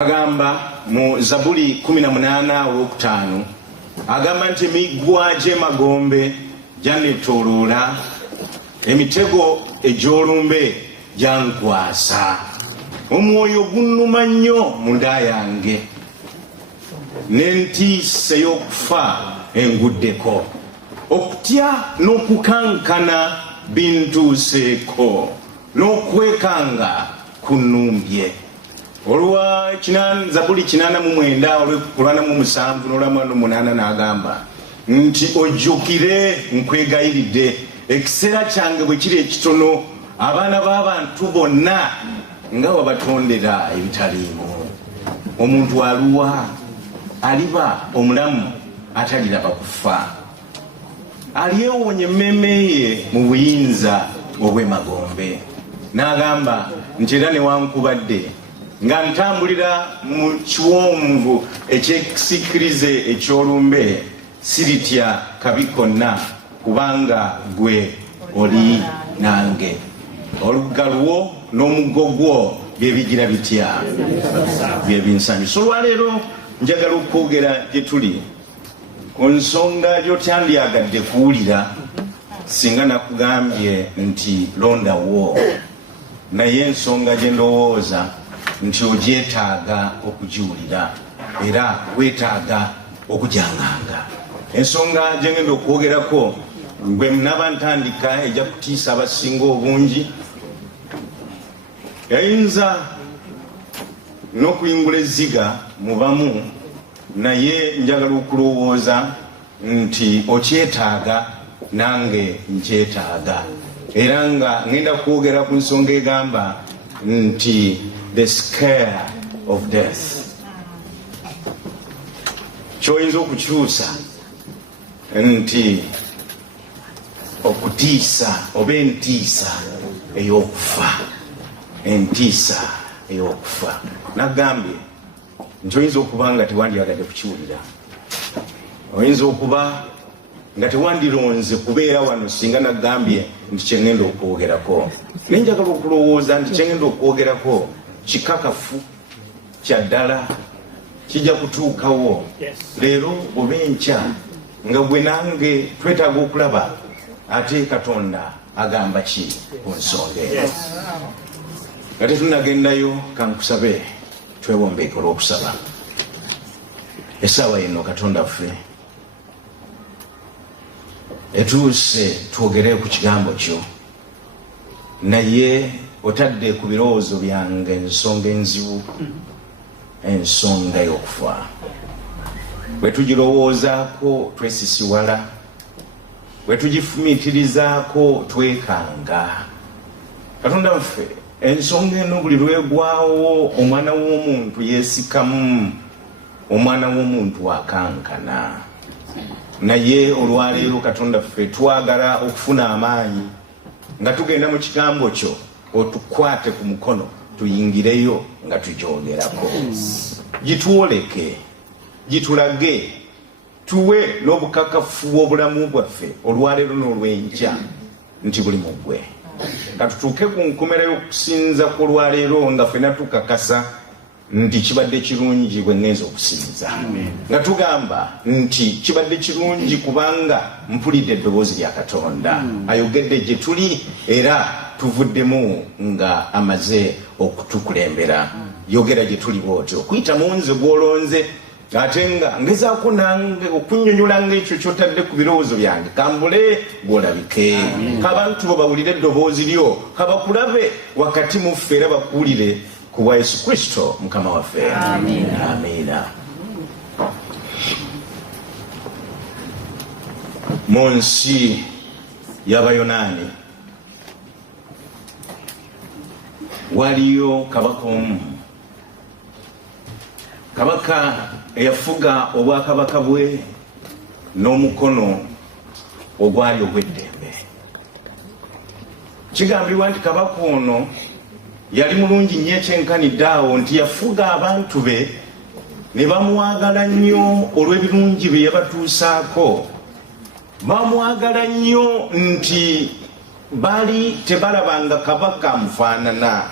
Agamba mu Zaburi 18:5 agamba nti emigwa gy'emagombe gyanetoloola, emitego egy'olumbe gyankwasa, omwoyo gunnuma nnyo mu nda yange, n'entiisa ey'okufa enguddeko, okutya n'okukankana bintuuseeko, n'okwekanga kunnumbye. Olwa Zaburi 89:7 n'olwa n'agamba nti ojjukire nkwegayiridde ekiseera kyange bwe kiri ekitono, abaana b'abantu bonna nga wabatondera ebitaliimu. Omuntu aluwa aliba omulamu ataliraba kufa, alyewonya emmeeme ye mu buyinza obw'emagombe. N'agamba nti era newankubadde nga ntambulira mu kiwonvu ekyekisiikirize eky'olumbe, siritya kabi konna, kubanga gwe oli nange. Olugga lwo n'omuggo gwo bye bigira bitya, bye binsanyusa. Olwaleero njagala okwogera gye tuli ku nsonga gy'otandyagadde kuwulira singa nakugambye nti londawo, naye ensonga gye ndowooza nti ogyetaaga okugiwulira era weetaaga okujanganga. Ensonga gye ngenda okwogerako bwe naba ntandika ejja kutiisa abasinga obungi, yayinza n'okuyingula ezziga mu bamu, naye njagala okulowooza nti okyetaaga nange nkyetaaga, era nga ngenda kwogera ku nsonga egamba nti the scare of death. Kyoyinza okukyusa nti okutiisa oba entiisa ey'okufa, entiisa ey'okufa. Nagambye nti oyinza okuba nga tewandyagadde kukiwulira, oyinza okuba nga tewandironze kubeera wano singa nagambye nti kyengenda okwogerako. Naye njagala okulowooza nti kyengenda okwogerako kikakafu kya ddala, kijja kutuukawo leero oba enkya, nga gwe nange twetaaga okulaba ate Katonda agamba ki ku nsonga eyo. Nga tetunagendayo kankusabe twewombeeke olw'okusaba. Essaawa eno Katonda ffe etuuse twogere ku kigambo kyo, naye otadde ku birowoozo byange ensonga enzibu, ensonga y'okufa. Bwe tugirowoozaako twesisiwala, bwe tugifumiitirizaako twekanga. Katonda waffe, ensonga eno buli lwegwawo omwana w'omuntu yeesikamu, omwana w'omuntu akankana. Naye olwaleero Katonda ffe twagala okufuna amaanyi nga tugenda mu kigambo kyo, otukwate ku mukono tuyingireyo nga tugyogerako. Gitwoleke, gitulage, tuwe n'obukakafu bw'obulamu bwaffe olwaleero n'olwenkya nti buli mu ggwe. Nga tutuuke ku nkomera y'okusinza ku olwaleero nga ffena tukakasa nti kibadde kirungi bwe ngenza okusinza, nga tugamba nti kibadde kirungi kubanga mpulidde eddoboozi lya Katonda ayogedde gye tuli era tuvuddemu nga amaze okutukulembera. Yogera gye tuli bw'otyo, okuyita mu nze gw'olonze, ate nga ngezaako nange okunnyonnyola ng'ekyo ky'otadde ku birowoozo byange, kambule gw'olabike. Abantu bo bawulire eddoboozi lyo, kabakulabe wakati mu ffe era bakuwulire ku bwa Yesu Kristo Mukama waffe. Amiina. Mu nsi y'Abayonaani waliyo kabaka omu, kabaka eyafuga obwakabaka bwe n'omukono ogwali ogw'eddembe. Kigambibwa nti kabaka ono yali mulungi nnyo ekyenkanidde awo nti yafuga abantu be ne bamwagala nnyo olw'ebirungi bye yabatuusaako. Bamwagala nnyo nti bali tebalabanga kabaka amufaanana,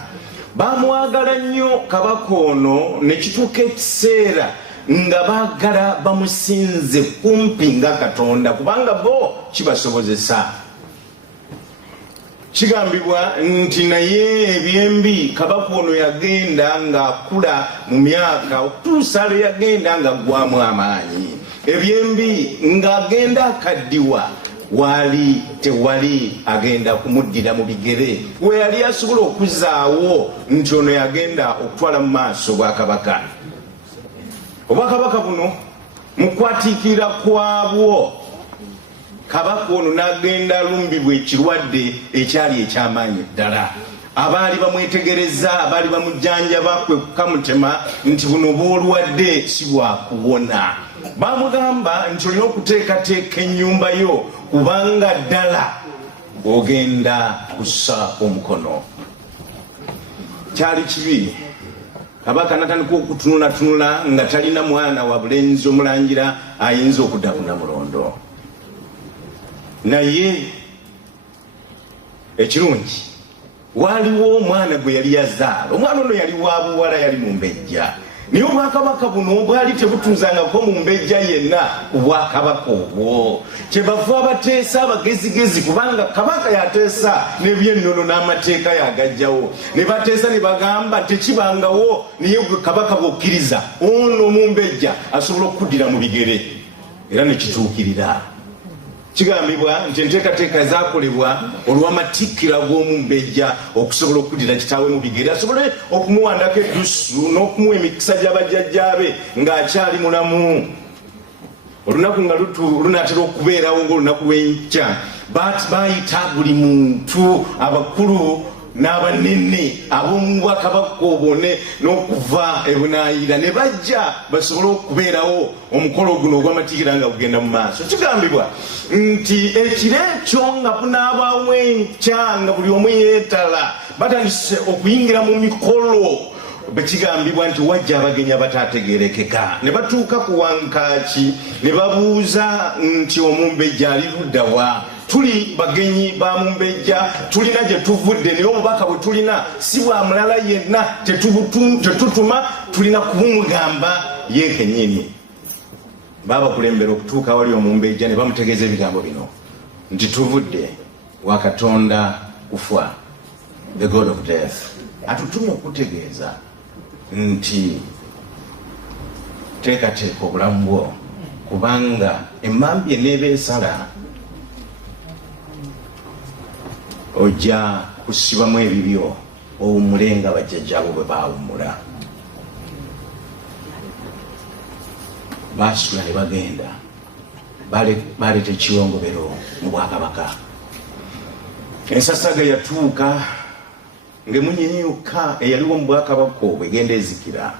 bamwagala nnyo kabaka ono ne kituuka ekiseera nga baagala bamusinze kumpi nga Katonda kubanga bo kibasobozesa. Kigambibwa nti naye ebyembi kabaka ono yagenda ng'akula mu myaka okutuusa lwe yagenda nga ggwamu amaanyi. Ebyembi ng'agenda akaddiwa wali tewali agenda kumuddira mu bigere we yali asobola okuzaawo nti ono yagenda okutwala mu maaso bwakabaka. Obwakabaka buno mukwatiikirira kwabwo kabaka ono n'agenda alumbibwa ekirwadde ekyali ekyamaanyi ddala. Abaali bamwetegereza abaali bamujjanjaba kwe kukamutema nti buno bw'olwadde si bwakuwona. Bamugamba nti olina okuteekateeka ennyumba yo kubanga ddala ogenda kussa omukono. Kyali kibi. Kabaka natandika okutunulatunula nga talina mwana wa bulenzi omulangira ayinza okudda ku Namulondo. Naye ekirungi waliwo omwana gwe yali yazaala. Omwana ono yali wa buwala, yali mu mbejja. Naye obwakabaka buno bwali tebutuuzangako mu mbejja yenna obwakabaka obwo. Kyebava abateesa abagezigezi kubanga kabaka yateesa n'ebyennono n'amateeka yagajjawo. Ne bateesa ne bagamba tekibangawo naye kabaka bw'okkiriza ono mu mbejja asobola okuddira mu bigere. Era ne kituukirira. Kigambibwa nti enteekateeka ezaakolebwa olw'amatikkira g'omumbejja okusobola okuddira kitaawe mu bigere asobole okumuwandako eddusu n'okumuwa emikisa gy'abajjajjaabe ng'akyali mulamu. Olunaku nga lunaatera okubeerawo ng'olunaku lw'enkya baayita buli muntu abakulu n'abanene ab'omu bwakabaka obwo n'okuva ebunaayira ne bajja basobole okubeerawo omukolo guno ogw'amatikkira nga gugenda mu maaso. Kigambibwa nti ekiro ekyo nga kunaabaawo enkya nga buli omu yeetala batandise okuyingira mu mikolo. Bekigambibwa nti wajja abagenyi abataategeerekeka ne batuuka ku wankaaki ne babuuza nti omumbejja ali ludda wa? Tuli bagenyi ba mumbejja, tulina gye tuvudde naye obubaka bwe tulina si bwa mulala yenna tetutuma, tulina kubumugamba ye kennyini. Baabakulembera okutuuka wali omumbejja ne bamutegeeza ebigambo bino nti tuvudde wa Katonda kufa, the God of death. Atutumye okutegeeza nti teekateeka obulamu bwo kubanga emmambi eneeba esala ojja kusibamu ebibyo owummule nga bajjajjaabo bwe baawummula. Baasula ne bagenda baleeta ekiyongobero mu bwakabaka. Ensasaga yatuuka ng'emunyenyuka eyaliwo mu bwakabaka obwo egenda ezikira.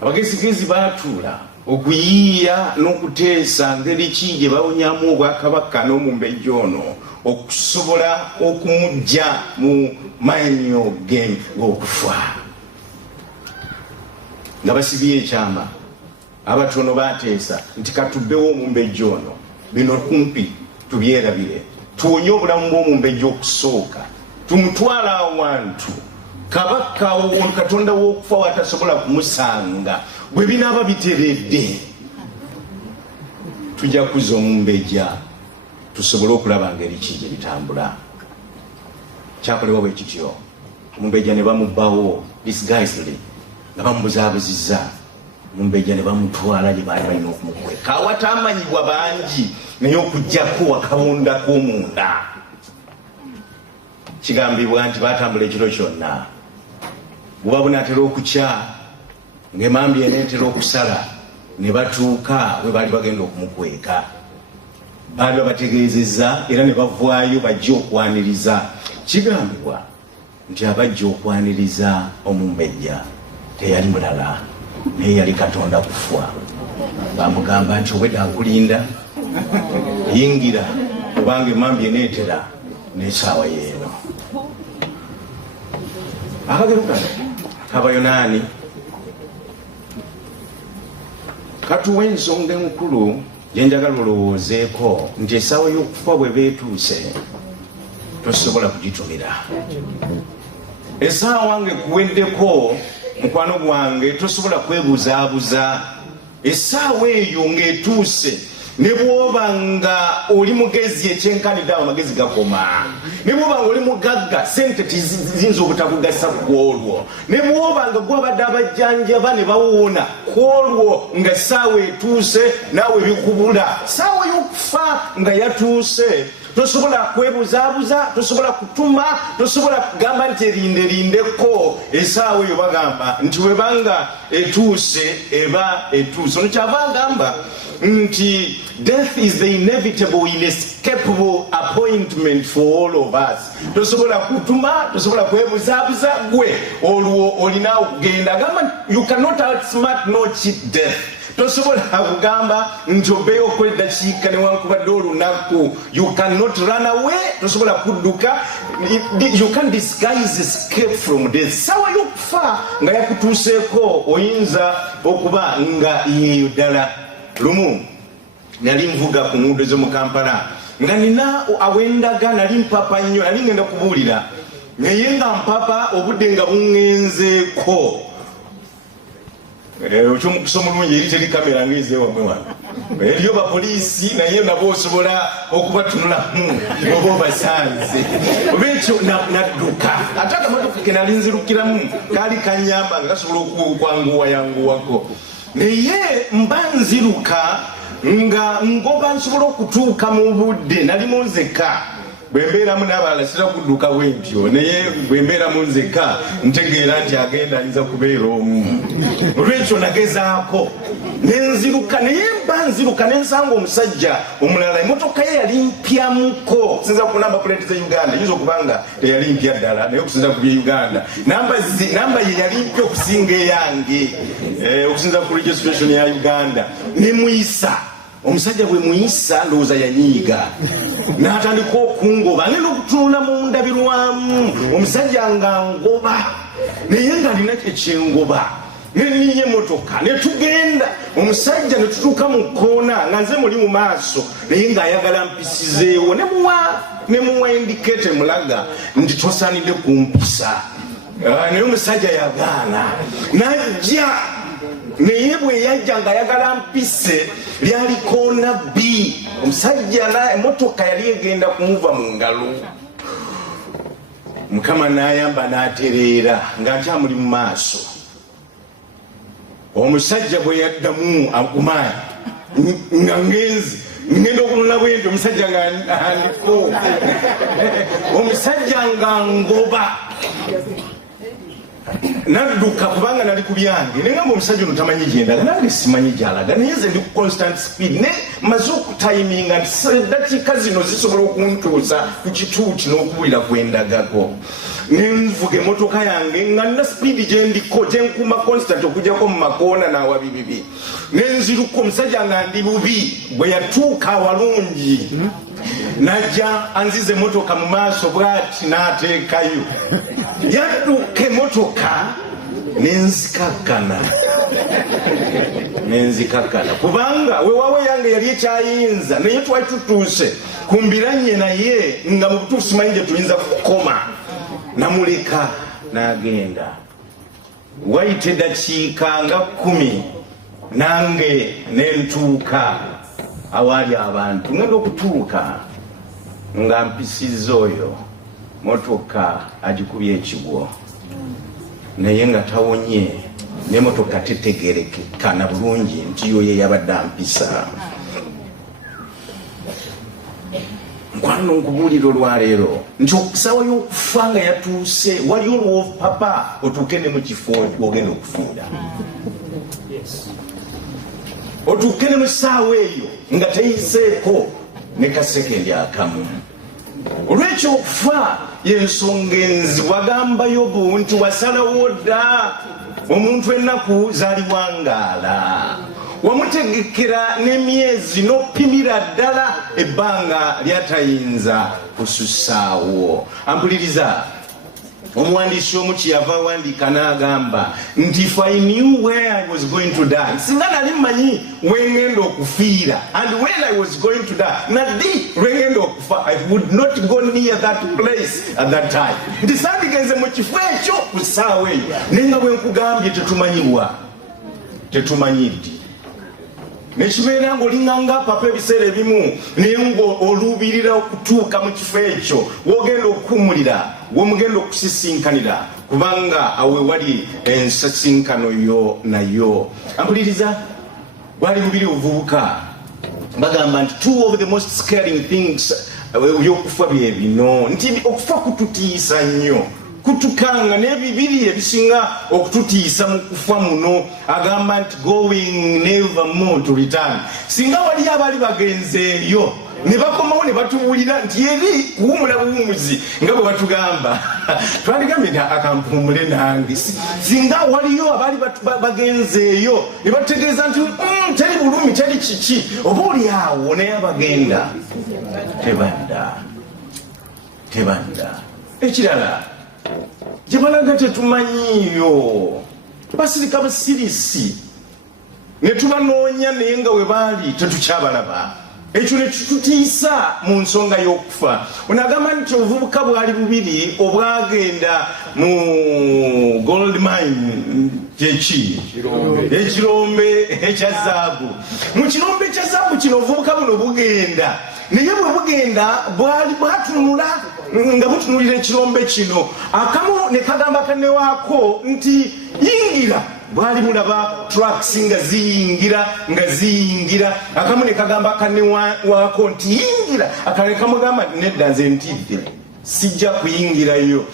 Abagezigezi baatuula okuyiiya n'okuteesa ngeri ki gye bawonyamu obwakabaka n'omumbejja ono okusobola okumujja mu maanyi ge g'okufa. Nga basibye ekyama abatono bateesa nti katubbewo omumbejja ono bino kumpi tubyerabire tuwonye obulamu bw'omumbejja okusooka tumutwala awantu kabaka Katonda w'okufa watasobola kumusanga bwe binaaba biteredde tujja kuzza omumbejja tusobole okulaba ngeri ki gye bitambula. Kyakolebwa bwe kityo omumbejja ne bamubbawo disguisedly nga bamubuzaabuzizza. Omumbejja ne bamutwala gye baali balina okumukweka awatamanyibwa bangi naye okuggyako wakawunda k'omunda. Kigambibwa nti baatambula ekiro kyonna buba bunaatera okukya ng'emambi eneetera okusala ne batuuka we baali bagenda okumukweka. Baali babategeezezza era ne bavaayo bajja okwaniriza. Kigambibwa nti abajja okwaniriza omumbejja teyali mulala naye yali Katonda kufa. Bamugamba nti obwedda nkulinda yingira kubanga emambi eneetera n'esaawa yeeno. Akagero kano Kabayonaani katuwa ensonga enkulu gye njagala olowoozeeko nti essaawa y'okufa bwe beetuuse tosobola kugitumira. essaawa wange kuweddeko mukwano gwange tosobola kwebuzabuza essaawa eyo ng'etuuse ne bw'oba nga oli mugezi ekyenkanidde awo amagezi gakoma ne bw'oba nga oli mugagga sente tiziyinza obutakugasa ku olwo ne bw'oba nga gwabadde abajjanjaba ne bawuuna ku olwo nga essaawa etuuse naawe bikubula ssaawa y'okufa nga yatuuse tosobola kwebuzabuza tosobola kutuma tosobola kugamba nti erinderindeko essaawa eyo bagamba nti webanga etuuse eba etuuse ono kyava agamba nti death is the inevitable inescapable appointment for all of us. Tosobola kutuma tosobola kwebuzabuza gwe olwo olinawo kugenda agamba you cannot outsmart no cheat death. Tosobola kugamba nti obeeyo okwedakiika newankubadde olunaku. You cannot run away. Tosobola kudduka. You can disguise escape from death. Sawa y'okufa nga yakutuuseeko oyinza okuba nga yeeyo ddala. Lumu nali nvuga ku nguudo z'omu Kampala nga nina awendaga nali mpapa nnyo nali ngenda kubuulira naye nga mpapa obudde nga buŋŋenzeeko ekyomukisa omulungi eri teri kamera ng'ezeewamwe wano eriyo bapoliisi naye nabo osobola okubatunulamu oba obasanze oba ekyo nadduka ate akamotoka ke nali nzirukiramu kaali kanyamba nga kasobola okwanguwayanguwako naye mba nziruka nga ngoba nsobola okutuuka mu budde nalimu nzekka bwe mbeeramu n'abalala sira kudduka bwentyo naye bwe mbeeramu nzekka ntegeera nti agenda ayinza kubeera omu olwekyo nagezaako nenziruka naye mba nziruka nensanga omusajja omulala emmotoka ye yali mpyamuko okusinza ku namba puleti za Uganda yinza okubanga teyali mpya ddala naye okusinza ku bya Uganda namba ye yali mpya okusinga eyange okusinza ku registration ya Uganda ne muyisa omusajja bwe muyisa ndowooza yanyiiga n'atandika okungoba ngenda okutunula mu ndabirwamu omusajja nga ngoba naye nga alina ekyengoba neniye emotoka netugenda omusajja netutuuka mu koona nga nze muli mu maaso naye ng'ayagala mpisizeewo nemuwa indicate mulaga nti tosaanidde kumpisa naye omusajja yagaana najja naye bwe yajja ng'ayagala mpise lyali koona bbi omusajja emotoka yali egenda kumuva mu ngalo mukama n'ayamba n'atereera nga nkyamuli mu maaso omusajja bwe yaddamu akumaanyi nga ngenzi ngenda okunula bwenti omusajja nga andiko omusajja nga ngoba nadduka kubanga nali ku byange naye nga omusajja ono tamanyi gyendaga nange simanyi gyalaga naye ze ndi ku constant speed ne maze okutayiminga nti dakiika zino zisobola okuntuusa ku kituuti n'okuwulira kwendagako nenvuga emotoka yange nga nina speedi gyendiko gyenkuma constant okujjako mu makoona n'awabi bibi nenziruka omusajja nga ndi bubi bwe yatuuka awalungi najja anziza emotoka mu maaso bwati n'ateekayo yadduka emotoka nenzikakkana kubanga wewawe yange yali ekyayinza naye twali tutuuse kumbiranye naye nga mu butuufu simanyi gye tuyinza kukoma namuleka n'agenda wayita eddakiika nga 10 nange nentuuka awaali abantu ngenda okutuuka nga mpisizza oyo motoka agikubye ekigwo naye nga tawonye n'emotoka tetegerekekana bulungi nti yo ye yabadde ampisa nkwano nkubuulira olwaleero nti okusaawa y'okufa nga yatuuse wali olwo papa otuuke ne mu kifo ogenda okufiira otuuke ne mu ssaawa eyo nga teyiseeko ne kasekendi akamu olw'ekyo okufa y'ensonga enzi wagamba Yobu nti wasalawo dda omuntu ennaku zaaliwangaala wamutegekera n'emyezi n'oppimira ddala ebbanga lyatayinza kusussaawo. Ampuliriza Omuwandiisi omu kyeyava awandiika n'agamba nti if I knew where I was going to die, singa nali mmanyi wengenda okufiira, and when I was going to die, nadi wengenda okufa, I would not go near that place at that time. Nti sandigenze mu kifo ekyo ku ssaawa eyo, naye nga bwe nkugambye tetumanyiwa, tetumanyidde. Nekibeera ng'olinganga papa ebiseera ebimu naye ng'oluubirira okutuuka mu kifo ekyo w'ogenda okuwummulira w'omugenda okusisinkanira kubanga awe wali ensisinkano yo nayo. Ampuliriza, bwali bubiri obuvubuka bagamba nti two of the most scaring things ebyokufa bye bino, nti okufa kututiisa nnyo, kutukanga n'ebibiri ebisinga okututiisa mu kufa muno. Agamba nti going never more to return. Singa wali abali bagenzeeyo ne bakomawo ne batuwulira nti eri kuwumula buwumuzi nga bwe batugamba twandigambye nti akampummule nange. Singa waliyo abali bagenzeeyo ne bategeeza nti teri bulumi teri kiki, oba oli awo naye abagenda tebanda. Ekirala gye balaga tetumanyiyo, basirika busirisi ne tubanoonya naye nga we baali tetukyabalaba. Ekyo ne kitutiisa mu nsonga y'okufa. Onagamba nti obuvubuka bwali bubiri obwagenda mu gold mine, kyeki ekirombe ekya zaabu. Mu kirombe ekya zaabu kino obuvubuka buno bugenda, naye bwe bugenda bwatunula nga butunulira ekirombe kino, akamu ne kagamba kannewaako nti yingira. Bwali mulaba trucks nga ziyingira, akamu ne kagamba kannewaako nti yingira, akalala kamugamba nedda nze ntidde sijja kuyingirayo.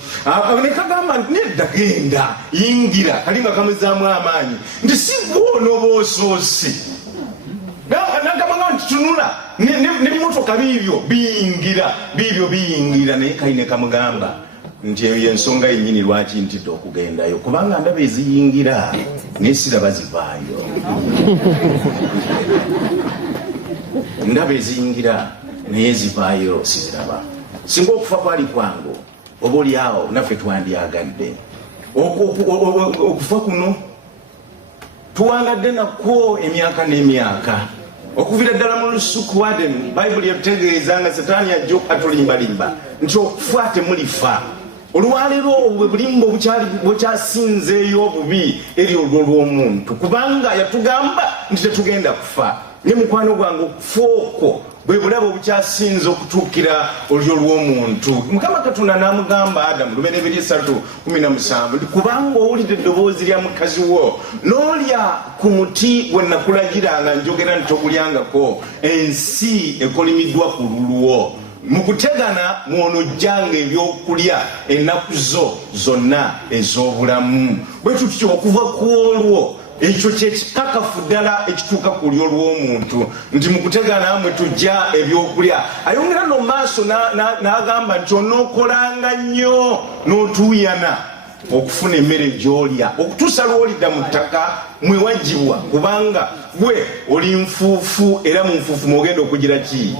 Ne kagamba nti nedda genda yingira, kali nga kamuzaamu amaanyi nti si gw'onooba osoose. Nagamba nti tunula n'ebimotoka biibyo biyingira, naye kali ne kamugamba nti eyo ensonga yennyini lwaki ntidde okugendayo, kubanga ndaba eziyingira naye siraba zivaayo. Ndaba eziyingira naye zivaayo siziraba. Singa okufa kwali kwangu oba oli awo naffe twandyagadde. Okufa kuno tuwangadde nakwo emyaka n'emyaka, okuvira ddala mu lusuku Aden. Bayibuli etutegeeza nga Setaani ajja okukatulimbalimba nti okufa temulifa. Olwaleero obwe bulimba bwekyasinzeeyo obubi eri olwo lw'omuntu, kubanga yatugamba nti tetugenda kufa. Ne mukwano gwange okufa okwo bwe bulaba obukyasinze okutuukira olyo lw'omuntu. Mukama Katonda n'amugamba Adamu, 2:3:17 nti kubanga owulidde eddoboozi lya mukazi wo n'olya ku muti gwe nakulagiranga njogera nti togulyangako, ensi ekolimiddwa ku lulwo. Mu kutegana mw'onojjanga ebyokulya ennaku zo zonna ez'obulamu. Bwe tutyo okuva ku olwo, ekyo kyekikakafu ddala ekituuka ku lyo lw'omuntu nti mu kutegana mwe tujja ebyokulya. Ayongera no maaso n'agamba nti onookolanga nnyo n'otuuyana okufuna emmere gy'olya okutuusa lw'olidda mu ttaka mwe waggyibwa, kubanga gwe oli nfuufu, era mu nfuufu mwogenda okugira ki?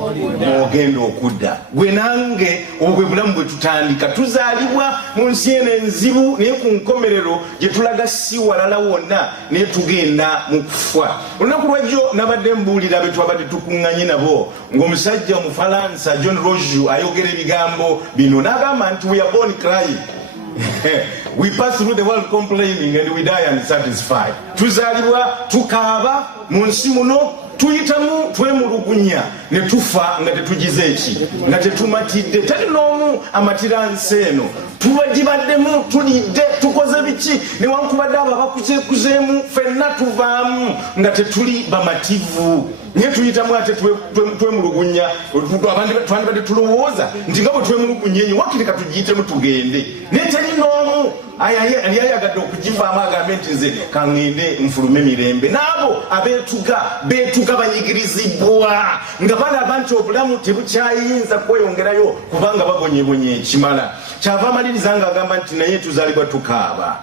Mwogenda okudda. Gwe nange obwo bwe bulamu bwe tutandika. Tuzaalibwa mu nsi eno enzibu, naye ku nkomerero gye tulaga si walala wonna, naye tugenda mu kufa. Olunaku lwajjo nabadde mbuulira be twabadde tukuŋŋanye nabo ng'omusajja Omufalansa John Roju ayogera ebigambo bino, n'agamba nti we are born crying. We pass through the world complaining and we die unsatisfied. Tuzalibwa tukaaba mu nsi muno, tuyitamu twemulugunya ne tufa nga tetugize eki, nga tetumatidde. Teri n'omu amatira nsi eno. Tubagibaddemu, tulidde, tukoze biki, newankubadde abo abakuzeekuzeemu ffenna tuvaamu nga tetuli bamativu. Naye tuyitamu ate twemulugunya, twandibadde tulowooza nti nga bwe twemulugunya enyo wakireka tugiyitemu tugende. Naye teri n'omu ayayagadde okugivaamu agambe nti nze kaŋŋende nfulume mirembe. N'abo beetuga banyigirizibwa nga balaba nti obulamu tebukyayinza kweyongerayo kubanga babonyebonye ekimala. Kyava amaliriza ng'agamba nti naye tuzaalibwa tukaaba.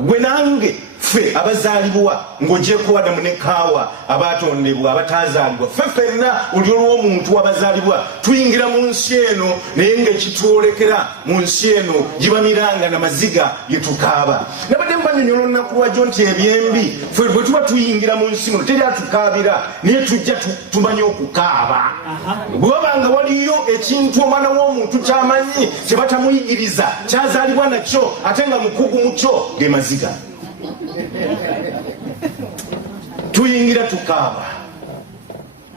Gwe nange ffe abazaalibwa ng'ogyeko Adamu ne Kaawa abaatondebwa abatazaalibwa ffe ffenna olyo lw'omuntu abazaalibwa tuyingira mu nsi eno naye ng'ekitwolekera mu nsi eno giba miranga na maziga yetukaaba. Nabadde mbanyonyola olunaku lwajjo nti ebyembi ffe bwe tuba tuyingira mu nsi muno teri atukaabira naye tujja tumanye okukaaba. Bwe wabanga waliyo ekintu omwana w'omuntu kyamanyi kye batamuyigiriza kyazaalibwa nakyo ate nga mukugu mu kyo ge maziga. Tuyingira tukaaba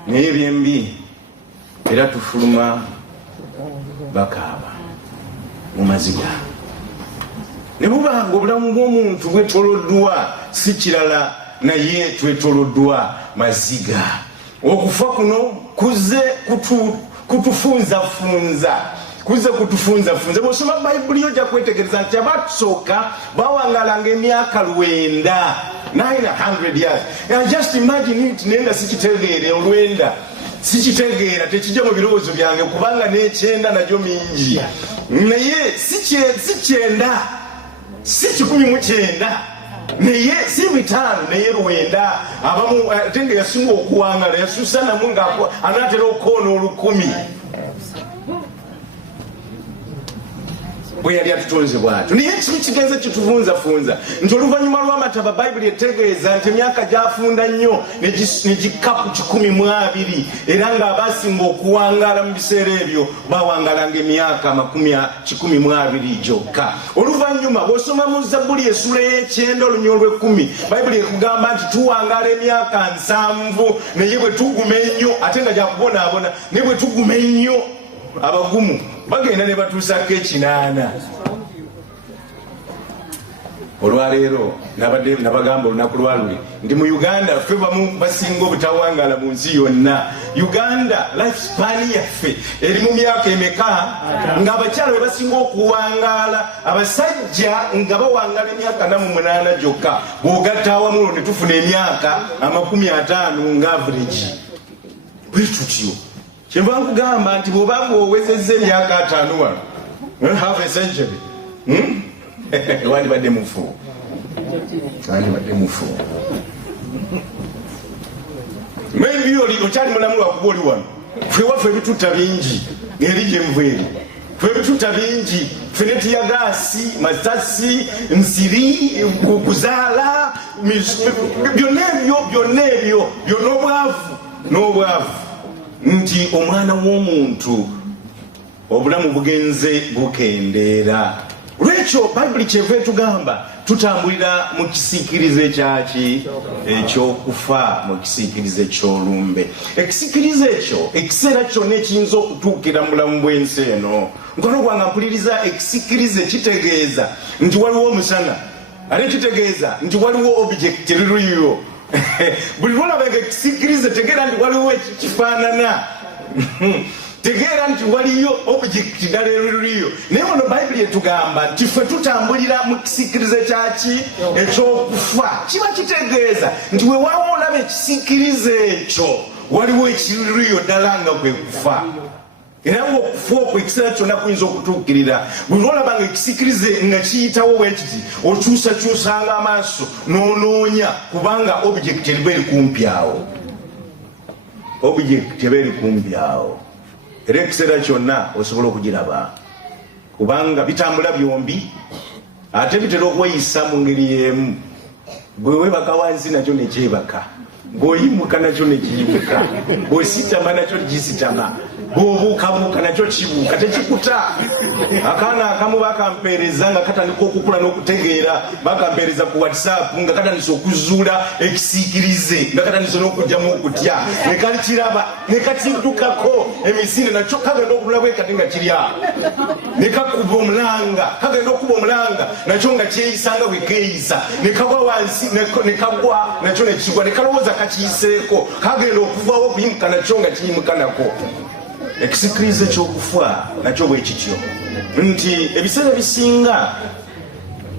naye ebyembi era tufuluma bakaaba mu maziga. Ne bubanga obulamu bw'omuntu bwetoloddwa si kirala naye twetoloddwa maziga. Okufa kuno kuze kutufunzafunza bw'osoma Bayibuli ojja kwetegereza nti abatusooka bawangalanga emyaka 900 years. Just imagine it. Naye nga sikitegeere olwenda sikitegeera tekijja mu birowoozo byange kubanga n'ekyenda nagyo mingi naye si 900 si 19 naye si 5 naye 9 abamu ate nga yasinga okuwangala yasuusanamu nga anaatera okukoona 1000 bwe yali atutonze bw'atyo. Naye kibi kigenze kitufunzafunza nti oluvannyuma lw'amataba Bayibuli etegeeza nti emyaka gyafunda nnyo ne gikka ku 12 era ng'abaasinga okuwangaala mu biseera ebyo bawangalanga emyaka 12 gyokka. Oluvannyuma bw'osoma mu Zabbuli essula y'ekyenda olunya olw'10 Bayibuli ekugamba nti tuwangaala emyaka 7 naye bwe tuguma ennyo ate nga gyakubonaabona naye bwe tuguma ennyo abagumu bagenda ne batuusako 8. Olwaleero nabagamba olunaku lwaluli ndi mu Uganda ffe bamu basinga obutawangaala mu nsi yonna. Uganda lifespan yaffe eri mu myaka emeka ng'abakyala bwe basinga okuwangaala abasajja nga bawangaala emyaka 48 gyokka bw'ogatta awamu ne tufuna emyaka 50 nga average. Bwe tutyo kyenva nkugamba nti bw'obanga owezezza emyaka 5 wano half a century wandibadde mufu. Maybe okyali mulamu lwakuba oli wano. Ffe waffe ebitutta bingi eri gye nva eri. Ffe ebitutta bingi ffe ne tiyagaasi masasi nsiri kuzaala byonna ebyo n'obwavu nti omwana w'omuntu obulamu bugenze bukendeera. Lwekyo Bayibuli kyeva etugamba tutambulira mu kisiikirize kyaki ekyokufa, mu kisiikirize ky'olumbe. Ekisiikirize ekyo ekiseera kyonna ekiyinza okutuukira mu bulamu bw'ensi eno. Mukwano gwange mpuliriza, ekisiikirize kitegeeza nti waliwo omusana ate kitegeeza nti waliwo object eririyo. Buli lwolabanga ekisiikirize tegeera nti waliwo ekifaanana tegeera nti waliyo object ddala eririyo. Naye muno Bayibuli etugamba nti ffe tutambulira mu kisiikirize kyaki ekyokufa. Kiba kitegeeza nti weewaawo olaba ekisiikirize ekyo waliwo ekiririyo ddala nga kwe kufa. Era ng'okufa okwo ekiseera kyonna kuyinza okutuukirira. Bwe lwolabanga ekisiikirize nga kiyitawo bwe kiti okyusakyusanga amaaso n'onoonya kubanga object eba eri kumpi awo. Object eba eri kumpi awo. Era ekiseera kyonna osobola okugiraba kubanga bitambula byombi ate bitera okweyisa mu ngeri y'emu. Bwe weebaka wansi nakyo ne kyebaka, bw'oyimuka nakyo ne kiyimuka, bw'ositama nakyo kisitama, bw'obuukabuuka nakyo kibuuka tekikuta. Akaana akamu bakampeereza nga katandika okukula n'okutegeera, bakampeereza ku WhatsApp nga katandisa okuzuula ekisiikirize nga katandisa n'okugyamu okutya, ne kakiraba ne kakiddukako emisinde nakyo kagenda okubula bwe kati nga kiri awo, ne kakuba omulanga, kagenda okuba omulanga nakyo nga kyeyisanga bwe keeyisa, ne kagwa wansi ne kagwa nakyo ne kigwa, ne kalowooza kakiyiseeko, kagenda okuvawo okuyimuka nakyo nga kiyimuka nako. Ekisiikirize ky'okufa nakyo bwe kityo nti ebiseera bisinga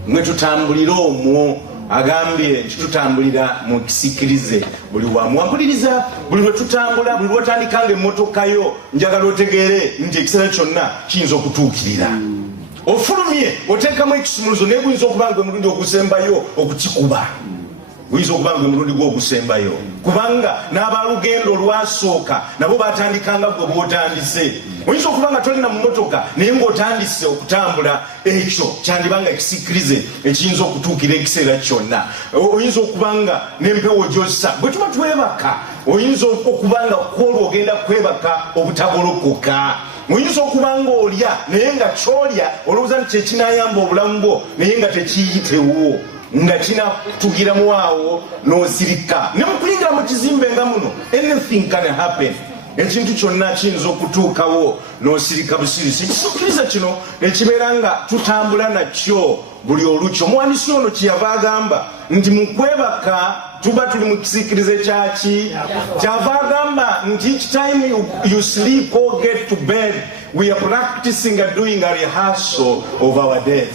mwe tutambulira omwo agambye nti tutambulira mu kisiikirize buli wamu. Wampuliriza, buli lwe tutambula, buli lwotandikanga emmotoka yo njagala otegeere nti ekiseera kyonna kiyinza okutuukirira. Ofulumye oteekamu ekisumuluzo naye guyinza okuba nga omulundi ogusembayo okukikuba. oyinza okubanga omulundi gw'okusembayo kubanga n'abalugendo lwasooka nabo batandikanga gwe bwotandise. Oyinza okuba nga tolina mu motoka naye ng'otandise okutambula, ekyo kyandibanga ekisiikirize ekiyinza okutuukira ekiseera kyonna. Oyinza okuba nga n'empewo gy'ossa bwe tuba twebaka, oyinza okuba nga kwolwo ogenda kwebaka obutagolokoka. Oyinza okuba nga olya naye nga kyolya olowooza nti kyekinayamba obulamu bwo naye nga tekiyitewo, nga kinatugiramu awo n'osirika. Ne mukuyingira mu kizimbe nga muno, anything can happen. Ekintu kyonna kiyinza okutuukawo n'osirika busirisi. Ekisukkiriza kino ekibeera nga tutambula nakyo buli olukyo. Omuwandiisi ono kyeyava agamba nti mu kwebaka tuba tuli mu kisiikirize kyaki, kyava agamba nti each time you sleep or get to bed we are practicing and doing a rehearsal of our death.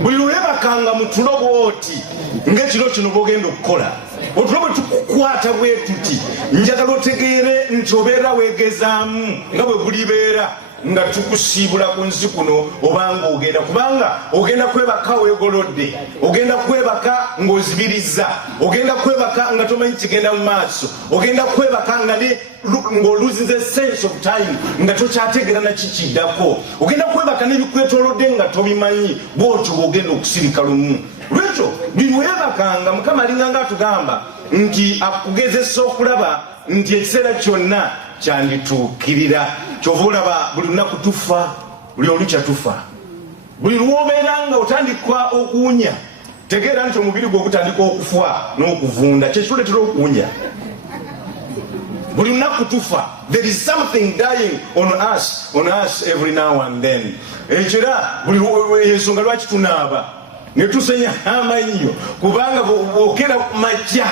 Buli lwebakanga mu tulobooti ng'ekiro kino bw'ogenda okukola otulobo tukukwata bwe tuti, njagala otegeere nti obeera weegezaamu nga bwe bulibeera nga tukusiibula ku nsi kuno obanga ogenda, kubanga ogenda kwebaka weegolodde, ogenda kwebaka ng'ozibiriza, ogenda kwebaka nga tomanyi kigenda mu maaso, ogenda kwebaka nga ng'oluzinze sense of time nga tokyategeera nakikiddako, ogenda kwebaka n'ebikwetolodde nga tobimanyi, bw'otyo bw'ogenda okusirika lumu. Lwekyo biwebakanga Mukama alinganga atugamba nti akugezesa okulaba nti ekiseera kyonna kyandituukirira. Kyova olaba buli lunaku tufa, buli olukya tufa. Buli lwobeera nga otandika okuwunya, tegeera nti omubiri gwe ogutandika okufa n'okuvunda, kyekikuleetera okuwunya. Buli lunaku tufa. There is something dying on us every now and then. Ekira buli ensonga lwaki tunaaba ne tusenya amannyo, kubanga bw'okera ku makya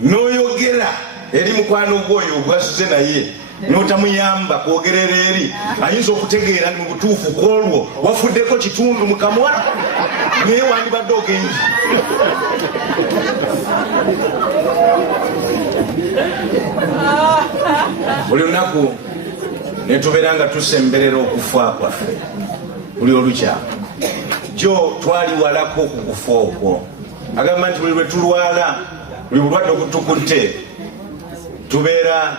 n'oyogera eri mukwano gwoyo ogwasuze naye n'otamuyamba kwogerera eri, ayinza okutegeera ni mu butuufu kwolwo wafuddeko kitundu mu kamwa naye wandibadde ogenzi. Buli lunaku ne tubeera nga tusemberera okufa kwaffe buli olukya. Jo twali walako ku kufa okwo. Agamba nti buli lwe tulwala, buli bulwadde obutukutte, tubeera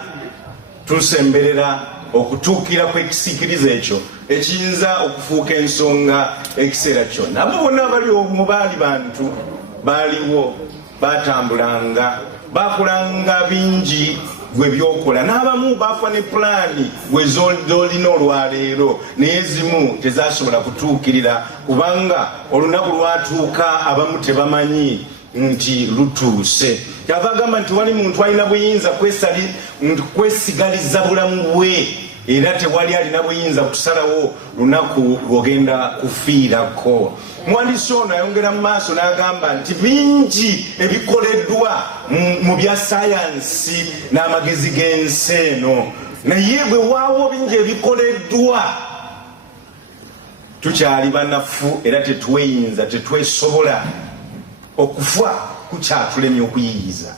tusemberera okutuukira kw'ekisiikiriza ekyo ekiyinza okufuuka ensonga ekiseera kyonna. Abo bonna abali omwo baali bantu, baaliwo, baatambulanga, baakolanga bingi gwe byokola, n'abamu baafa ne pulaani gwe zolina olwaleero naye ezimu tezasobola kutuukirira kubanga olunaku lwatuuka abamu tebamanyi nti lutuuse. Kyava agamba nti wali muntu alina buyinza kwesigaliza bulamu bwe era tewali alina buyinza kusalawo lunaku lwogenda kufiirako. Muwandiisi ono ayongera mu maaso n'agamba nti bingi ebikoleddwa mu bya sayansi n'amagezi g'ensi eno, naye bwe waawo bingi ebikoleddwa tukyali banafu era tetweyinza, tetwesobola. Okufa kukyatulemye okuyiyiza,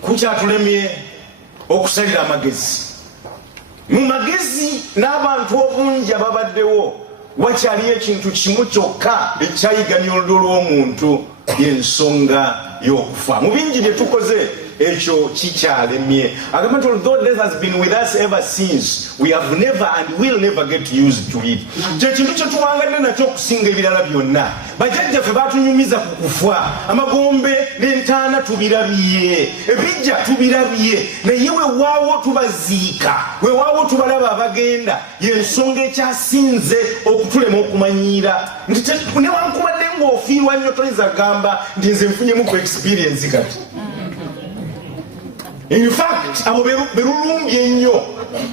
kukyatulemye okusalira amagezi. Mu magezi n'abantu obungi ababaddewo wakyaliyo ekintu kimu kyokka ekyayiganya olulyo lw'omuntu, y'ensonga y'okufa. Mu bingi bye tukoze ekyo kikyalemye. Agamba nti although this has been with us ever since, we have never and will never get used to it. Kyekintu kye tuwangadde nakyo okusinga ebirala byonna. Bajjajjaffe baatunyumiza ku kufa, amagombe n'entaana tubirabye, ebijja tubirabye, naye weewaawo tubaziika, weewaawo tubalaba abagenda, y'ensonga ekyasinze okutulema okumanyiira nti newankubadde ng'ofiirwa nnyo toyinza gamba nti nze nfunyemu ku experience kati. In fact, abo berulumbye ennyo,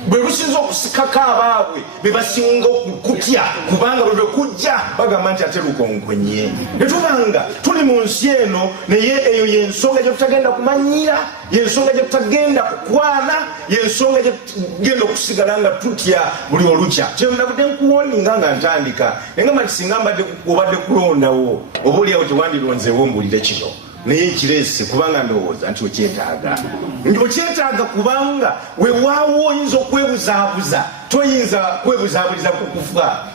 bwe lusinza okusikako abaabwe be basinga okutya kubanga bwe kujja bagamba nti ate lukonkonye. Ne tubanga tuli mu nsi eno naye eyo y'ensonga gye tutagenda kumanyiira, y'ensonga gye tutagenda kukwana, y'ensonga gye tugenda okusigala nga tutya buli olukya. Kyendabudde nkuwoninga nga ntandika naye nga singa obadde kulondawo oba oliawo tewandironzeewo mbuulire kino naye ekirese kubanga ndowooza nti okyetaaga. Nti okyetaaga kubanga weewaawo oyinza okwebuzaabuza, toyinza kwebuzaabuliza ku kufa.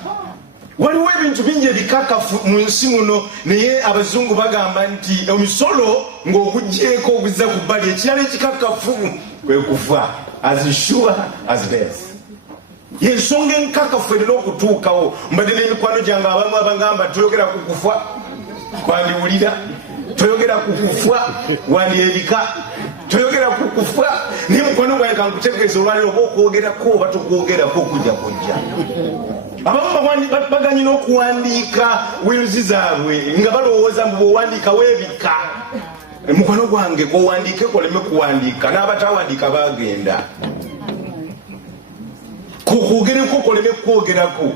waliwo ebintu bingi ebikakafu mu nsi muno naye abazungu bagamba nti omusolo ng'ogugyeko oguzza ku bbali ekirala ekikakafu kwe kufa as sure as death. Yensonga enkakafu erina okutuukawo. Mbadde n'emikwano gyange abamu abangamba toyogera ku kufa wandiwulira, toyogera ku kufa wandyebika, toyogera ku kufa naye mukwano gwange kankutegeeza olwaliro oba okwogerako oba tokwogerako kujja kujja. Abamu baganye n'okuwandiika wiruzi zaabwe nga balowooza mbu bw'owandiika weebika. Mukwano gwange k'owandiikeko oleme kuwandiika, n'abatawandiika bagenda. Kukwogerako koleme kwogerako,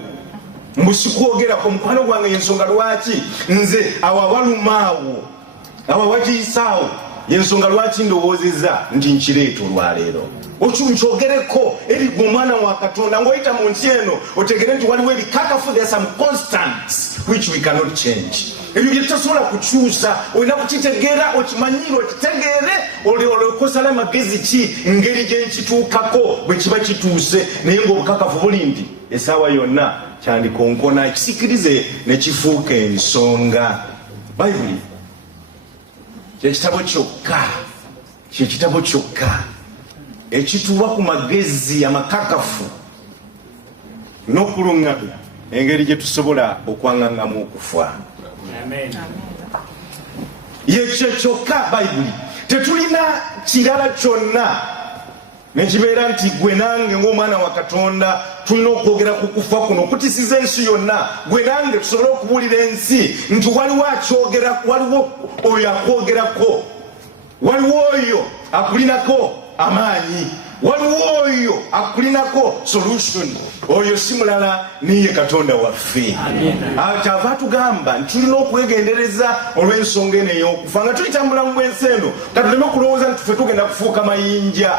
mbusikwogerako. Mukwano gwange yensonga lwaki nze awawalumaawo awawatiisaawo yensonga lwaki ndowoozezza nti nkireeta olwaleero. Nkyogereko eri gwe omwana wa Katonda ng'oyita mu nsi eno otegere nti waliwo ebikakafu, there are some constants which we cannot change. Ebyo bye tutasobola kukyusa, olina kukitegeera, okimanyire, okitegeere, olekosala magezi ki ngeri gye nkituukako bwe kiba kituuse. Naye ng'obukakafu buli nti essaawa yonna kyandikonkona, ekisikirize ne kifuuka ensonga. Bayibuli kyekitabo kyokka ekituwa ku magezi amakakafu n'okuluŋŋamya engeri gye tusobola okwaŋŋaŋŋamu okufa. Yekyo kyokka Bayibuli. Tetulina kirala kyonna nekibeera nti gwe nange ng'omwana wa Katonda tulina okwogera ku kufa kuno okutisiza ensi yonna. Gwe nange tusobole okubuulira ensi nti waliwo akyogera, waliwo oyo akwogerako, waliwo oyo akulinako amaanyi, waliwo oyo akulinako solution. Oyo si mulala niye Katonda waffe. Kyava tugamba nti tulina okwegendereza olw'ensonga eno ey'okufa nga tuyitambula mu bwensi eno. Katuleme kulowooza nti ffe tugenda kufuuka mayinja.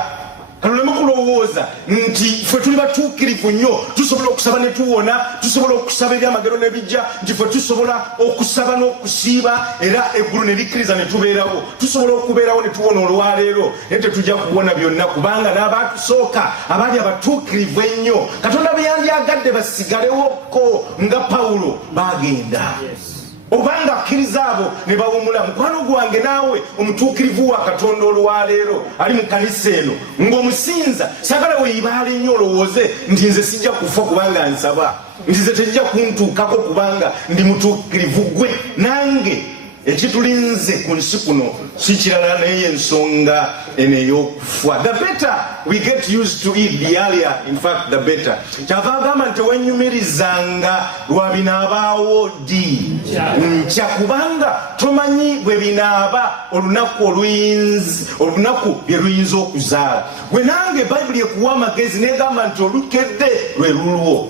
Katuleme kulowooza nti ffe tuli batuukirivu nnyo, tusobola okusaba ne tuwona, tusobola okusaba ebyamagero ne bijja, nti ffe tusobola okusaba n'okusiiba era eggulu ne likkiriza ne tubeerawo. Tusobola okubeerawo ne tuwona olwaleero, naye tetujja kuwona byonna kubanga n'abaatusooka abaali abatuukirivu ennyo Katonda bwe yandyagadde basigalewoko nga Pawulo baagenda. Obanga akkiriza abo ne bawumula. Mukwano gwange naawe omutuukirivu wa Katonda olwaleero ali mu kanisa eno ng'omusinza, sagala weeyibaale nnyo olowooze nti nze sijja kufa kubanga nsaba, nti nze tejja kuntuukako kubanga ndi mutuukirivu. Gwe nange ekitulinze ku nsi kuno si kirala naye ensonga eno ey'okufa. The better we get used to it, the earlier in fact the better. Kyava agamba nti wenyumirizanga lwa binaabaawo ddi nkya kubanga tomanyi bwe binaaba olunaku bye luyinza okuzaala. Gwe nange Bayibuli ekuwa amagezi negamba nti olukedde lwe lulwo.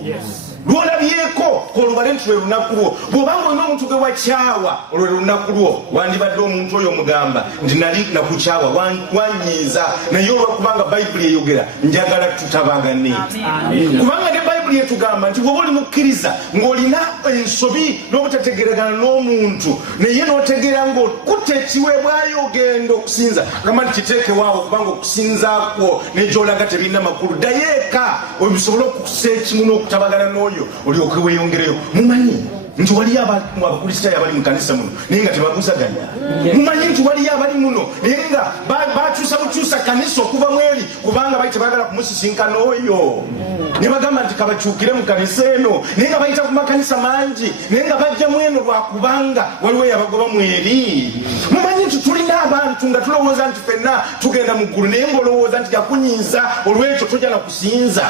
Lwolabyeko olubale nti lwe lunaku lwo. Bw'obanga olina omuntu gwe wakyawa olwo lunaku lwo, wandibadde omuntu oyo mugamba nti nali nakukyawa wanyiiza, naye olwakubanga Bayibuli eyogera njagala tutabagane. Kubanga ne Bayibuli etugamba nti bw'oba oli mukkiriza ng'olina ensobi n'obutategeeragana n'omuntu naye n'otegeera ng'okutta ekiweebwayo ogenda okusinza, gamba nti kiteekewaawo kubanga okusinzaakwo n'egyolaga tebirina makulu. Ddayo eka obisobole okukusa ekimu n'okutabagana n'oyo olyoke weeyongereyo. Mumanyi nti waliyo abakristaayo abali mu kanisa muno naye nga tebaguzaganya. Mumanyi nti waliyo abali muno naye nga bakyusa bukyusa kanisa okuva mu eri kubanga bali tebagala kumusisinkana oyo. Ne bagamba nti kabakyukire mu kanisa eno naye nga bayita ku makanisa mangi naye nga bajja mu eno lwakubanga waliwo eyabagoba mu eri. Mumanyi nti tulina abantu nga tulowooza nti ffenna tugenda mu ggulu naye ng'olowooza nti yakunyiiza olw'ekyo tojja na kusinza.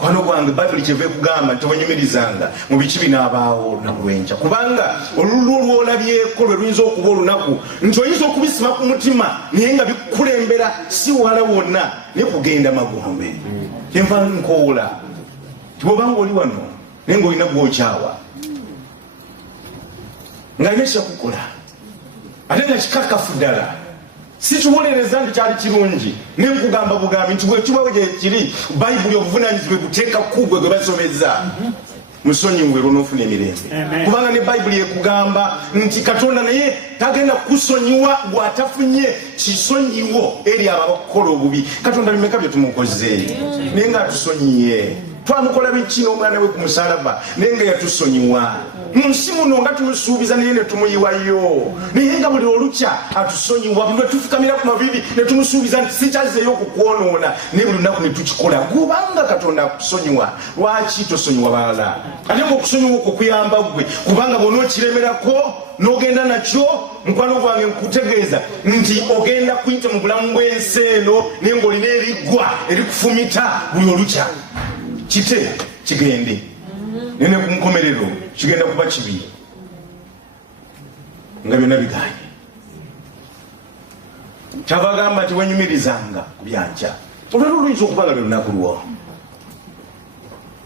Mukwano gwange Bayibuli kyeva ekugamba nti wenyumirizanga mu biki binaabaawo olunaku lw'enkya kubanga olulwo olwolabyeko lwe luyinza okuba olunaku nti oyinza okubisima ku mutima naye nga bikulembera si wala wonna naye kugenda magombe. Kyenva nkoola ti bw'obanga oli wano naye ng'olina gw'okyawa ng'alina ekyakukola ate nga kikakafu ddala. Situwolereza nti kyali kirungi naye nkugamba bugambi nti bwekibawo gye kiri Bayibuli obuvunaanyizibwe buteeka kugwe gwe basomeza musonyiwe lw'onoofuna emirembe. Kubanga ne Bayibuli ekugamba nti Katonda naye tagenda kusonyiwa bw'atafunye kisonyiwo eri abakola obubi. Katonda bimeka bye tumukoze naye nga atusonyiye twamukola biki n'omwana we ku musalaba naye nga yatusonyiwa mu nsi muno nga tumusuubiza naye ne tumuyiwayo naye nga buli olukya atusonyiwa buli lwe tufukamira ku mavivi ne tumusuubiza nti sikyazeeyo okukwonoona naye buli lunaku ne tukikola kubanga Katonda akusonyiwa. Lwaki tosonyiwa balala? Ate ng'okusonyiwa okwo kuyamba gwe kubanga bw'onookiremerako n'ogenda nakyo mukwano gwange nkutegeeza nti ogenda kuyita mu bulamu bw'ensi eno naye ng'olina eriggwa erikufumita buli olukya. Kite kigende nene ku nkomerero kigenda kuba kibi nga byonna biganye. Kyava agamba nti wenyumirizanga ku byankya olwero luyinza okuba nga lwelunaku lwo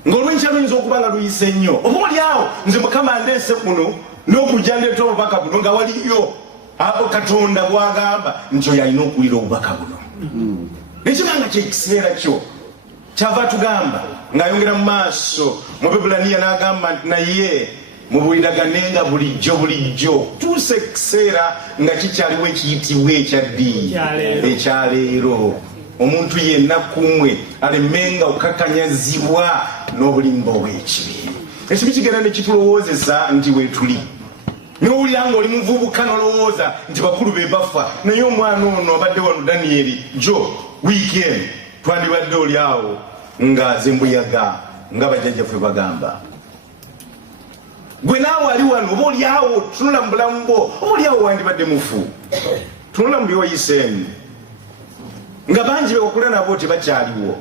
ng'olwenkya luyinza okuba nga luyise nnyo oba oliawo nze Mukama ndeese kuno n'okujja ndeeta obubaka buno nga waliyo abo Katonda bwagamba nti oyo alina okuwulira obubaka buno nekibanga kyekiseera kyo. Kyava tugamba ng'ayongera mu maaso mu Bebulaniya n'agamba nti naye mubulidaganenga bulijjo tuuse ekiseera nga kikyaliwo ekiyitibwa ekyaddi ekyaleero omuntu yenna kumwe alemenga okakanyazibwa n'obulimba obw'ekibi. Ekibi kigenda ne kitulowoozesa nti weetuli n'owulira ng'oli muvubuka n'olowooza nti bakulu be bafa naye omwana ono abadde wano Danieri jo wiikendi twandibadde oli awo nga zembuyaga nga bajjajjaffe bagamba. Gwe naawe ali wano oba oli awo tunula mu bulamu bwo oba oli awo wandibadde mufu tunula mu byoyiseemu nga bangi bewakulira nabo tebakyaliwo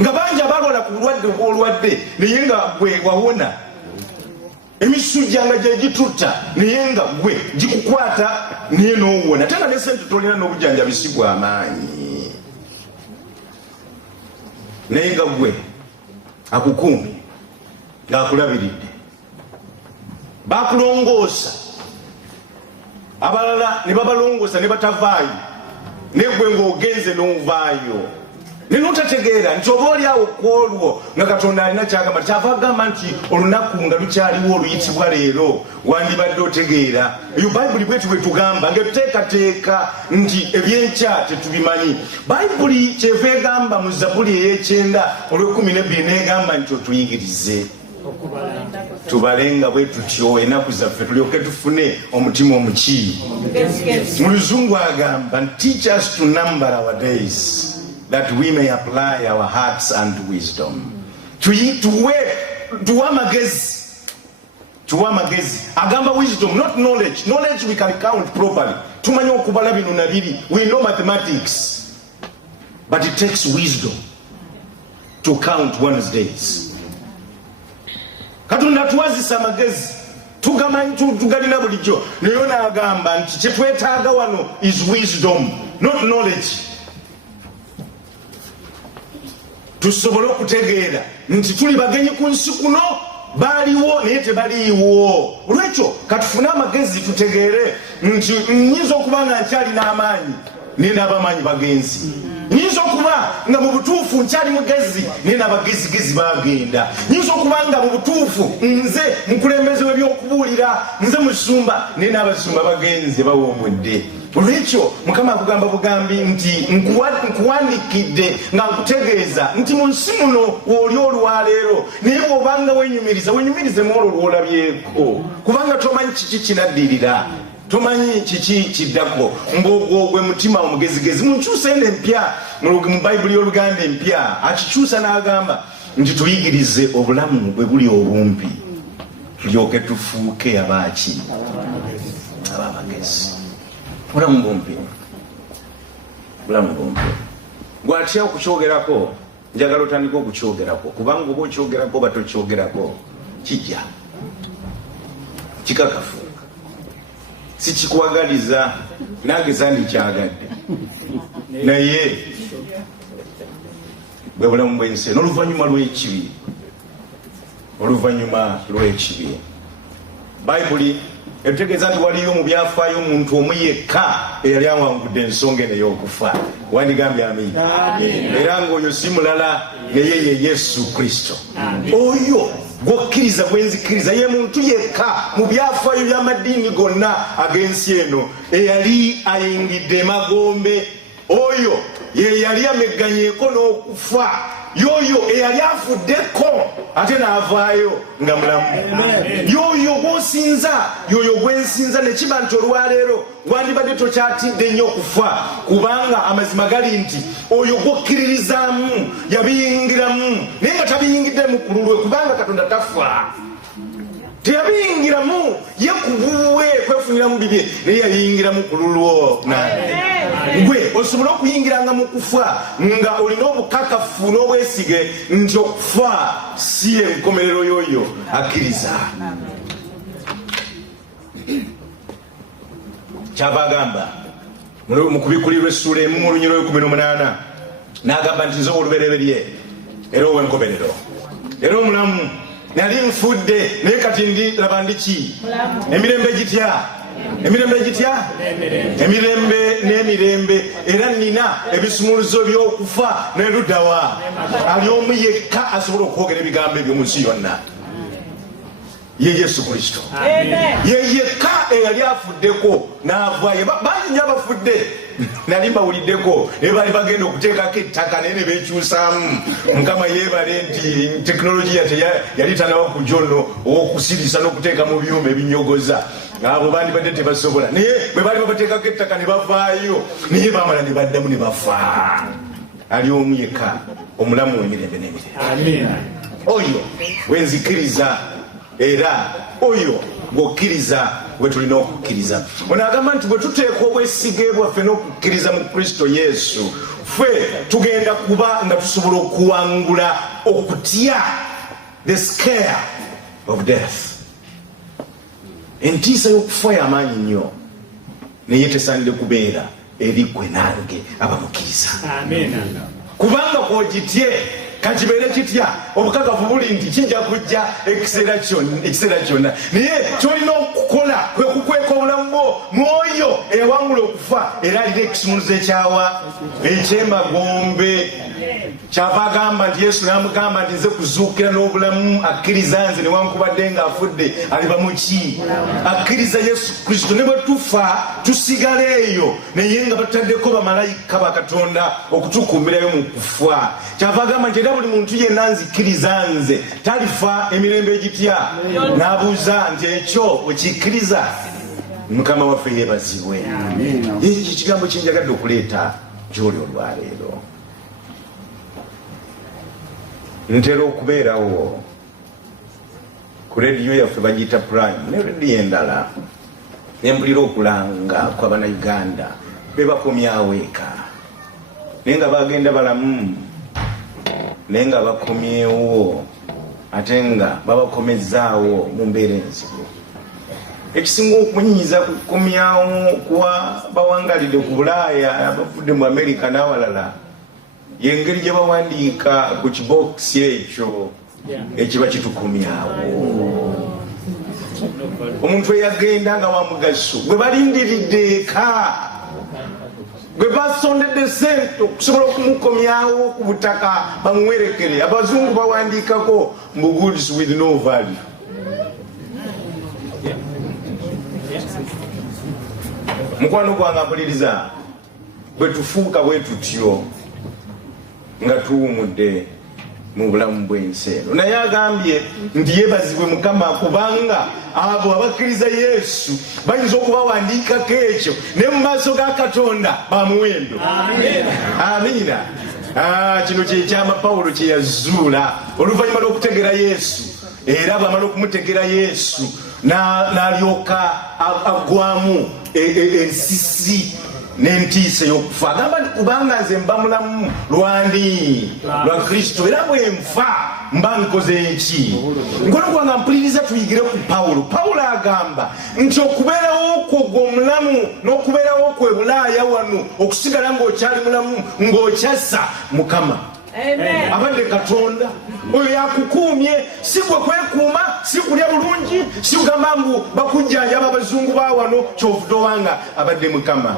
nga bangi abalwala ku bulwadde obw'olwadde naye nga gwe wawona emisujja nga gye gitutta naye nga gwe gikukwata naye n'owona ate nga ne sente tolina n'obujjanjabi bwa amaanyi naye nga gwe akukuumye ng'akulabiridde bakulongoosa abalala ne babalongoosa ne batavaayo naye gwe ng'ogenze n'ovaayo ne notategeera nti oba oli awo kwolwo nga Katonda alina kyagamba kyava agamba nti olunaku nga lukyaliwo oluyitibwa leero wandibadde otegeera eyo bayibuli bwetu bwe tugamba ng'etuteekateeka nti ebyenkya tetubimanyi. Bayibuli kyeva egamba mu Zabbuli ey'ekyenda olw'12 n'egamba nti otuyigirize tubalenga bwe tutyo ennaku zaffe tulyoke tufune omutima omuki. Mu Luzungu agamba teach us to number our days that we may apply our hearts unto wisdom. Tuwe amagezi agamba wisdom, not knowledge. Knowledge we can count properly. Tumanya okubala bino na biri, we know mathematics, but it takes wisdom to count one's days. Katonda tuwazisa amagezi tugamanyi tugalina bulijjo naye n'agamba nti kyetwetaaga wano is wisdom, not knowledge. Tusobole okutegeera nti tuli bagenyi ku nsi kuno baaliwo naye tebaliiwo. Olwekyo katufune amagezi tutegeere nti nnyinza okuba nga nkyali n'amaanyi naye n'abamanyi bagenzi, nnyinza okuba nga mu butuufu nkyali mugezi naye n'abagezigezi bagenda, nnyinza okuba nga mu butuufu nze mukulembeze w'ebyokubuulira, nze musumba naye n'abasumba bagenze bawomwedde. Olwekyo Mukama akugamba bugambi nti nkuwandikidde nga nkutegeeza nti mu nsi muno w'oli olwaleero naye bw'obanga wenyumirize mu olwo lw'olabyeko kubanga tomanyi kiki kinaddirira, tomanyi kiki kiddako. Mbogwo gwe mutima omugezigezi munkyusa eno empya mu Bayibuli y'Oluganda empya akikyusa n'agamba nti tuyigirize obulamu bwe buli obumpi tulyoke tufuuke abaaki ab'amagezi. Bulamu bumpi gwatya okukyogerako njagala otandika okukyogerako kubanga oba okyogerako batokyogerako kijja kikakafu sikikwagaliza nange sandikyagadde naye bwe bulamu bw'ensi n'oluvannyuma lw'ekibi. Bayibuli etutegeeza nti waliyo mu byafaayo omuntu omu yekka eyali awangudde ensonga eno ey'okufa. Wandigambye amiina. Era ng'oyo si mulala naye ye Yesu Kristo. Oyo gwokkiriza gwenzikiriza ye muntu yekka mu byafaayo by'amadiini gonna ag'ensi eno eyali ayingidde emagombe. Oyo ye yali amegganyeeko n'okufa yoyo eyali afuddeko ate n'avaayo nga mulamu. Yoyo gw'osinza yoyo gwensinza ne kiba nti olwaleero wandibadde tokyatidde nnyo okufa kubanga amazima gali nti oyo gwokkiririzaamu yabiyingiramu naye nga tabiyingiddemu ku lulwe kubanga Katonda tafa. Teyabiyingiramu ye kubuwe kwefuniramu bibye naye yabiyingiramu ku lulwo. Gwe osobola okuyingiranga mu kufa nga olina obukakafu n'obwesige nti okufa si enkomerero y'oyo akkiriza. Kyava agamba mu kubikulirwa essuula emu mu lunyiro 18 n'agamba nti nze olubereberye era ow'enkomerero era omulamu. Nali nfudde naye kati ndilaba ndiki emirembe gitya emirembe n'emirembe era nina ebisumuluzo by'okufa n'eruddawa. Ali omu yekka asobola okwogera ebigambo ebyo mu nsi yonna, ye Yesu Kristo. Ye yekka eyali afuddeko n'avaayo. Bangi nnyo abafudde nali mbawuliddeko naye baali bagenda okuteekako ettaka naye ne beekyusaamu. Mukama yeebale nti tekinologiya yali tanawa ku jono okusirisa n'okuteeka mu byuma ebinyogoza. Abo bandibadde tebasobola naye bwe baali babateekako ettaka ne bavaayo naye bamala ne baddamu ne bafa. Ali omu yekka omulamu w'emirembe n'emirembe. Oyo wenzikiriza era oyo gwokkiriza gwe tulina okukkiriza. Ono agamba nti bwe tuteeka obwesige bwaffe n'okukkiriza mu Kristo Yesu ffe tugenda kuba nga tusobola okuwangula okutya, the scare of death. Entiisa y'okufa y'amaanyi nnyo naye tesaanidde kubeera eri gwe nange abamukkiriza. Kubanga kwogitye kakibeere kitya obukakafu buli nti kijja kujja ekiseera kyonna naye kyolina okukola kwe kukweka obulamu bwo mwoyo eyawangula okufa era alina ekisumuluzo ekyawa ekyemagombe. Kyava agamba nti Yesu n'amugamba nti nze kuzuukira n'obulamu. Akkiriza nze newankubadde ng'afudde aliba muki? Akkiriza Yesu Kristo. Ne bwe tufa tusigala eyo naye nga bataddeko bamalayika ba Katonda okutukuumirayo mu kufa. Kyava agamba nti era buli muntu yenna nzikkiriza nze talifa emirembe egitya. N'abuuza nti ekyo okikkiriza? Mukama waffe yeebazibwe. Ekyo ekigambo kyenjagadde okuleeta gy'oli olwaleero. Ntera okubeerawo ku rediyo yaffe bagiyita Prime ne rediyo endala nempulira okulanga kw'Abannayuganda be bakomyawo eka naye nga bagenda balamu naye nga bakomyewo ate nga babakomezaawo mu mbeera enzibu. Ekisinga okunyinyiza kukomyawo kuwa bawangalidde ku Bulaaya abavudde mu Amerika n'awalala yengeri gye bawandiika ku kibokisi ekyo ekiba kitukumyawo. Omuntu eyagenda nga wa mugaso gwe balindiridde eka gwe basondedde sente okusobola okumukomyawo ku butaka bamuwerekere. Abazungu bawandiikako mbu goods with no value. Mukwano gwange mpuliriza bwe tufuuka bwe tutyo nga tuwumudde mu bulamu bw'ensi eno. Naye agambye nti yeebazibwe Mukama kubanga abo abakkiriza Yesu bayinza okubawandiikako ekyo ne mu maaso ga Katonda bamuwendo. Amiina. Kino kyekyama Pawulo kye yazuula oluvannyuma lw'okutegera Yesu era bw'amala okumutegera Yesu n'alyoka agwamu ensisi n'entiisa y'okufa. Agamba nti kubanga nze mba mulamu lwandi lwa Kristo era bwe nfa mba nkoze eki. Nkola kubanga mpuliriza tuyigire ku Pawulo. Pawulo agamba nti okubeerawo okwo gw'omulamu n'okubeerawo okwo e Bulaaya wano okusigala ng'okyali mulamu ng'okyassa Mukama. Abadde Katonda oyo yakukuumye, si gwe kwekuuma, si kulya bulungi, si kugamba mbu bakujjanjaba abazungu ba wano kyovudde obanga abadde Mukama.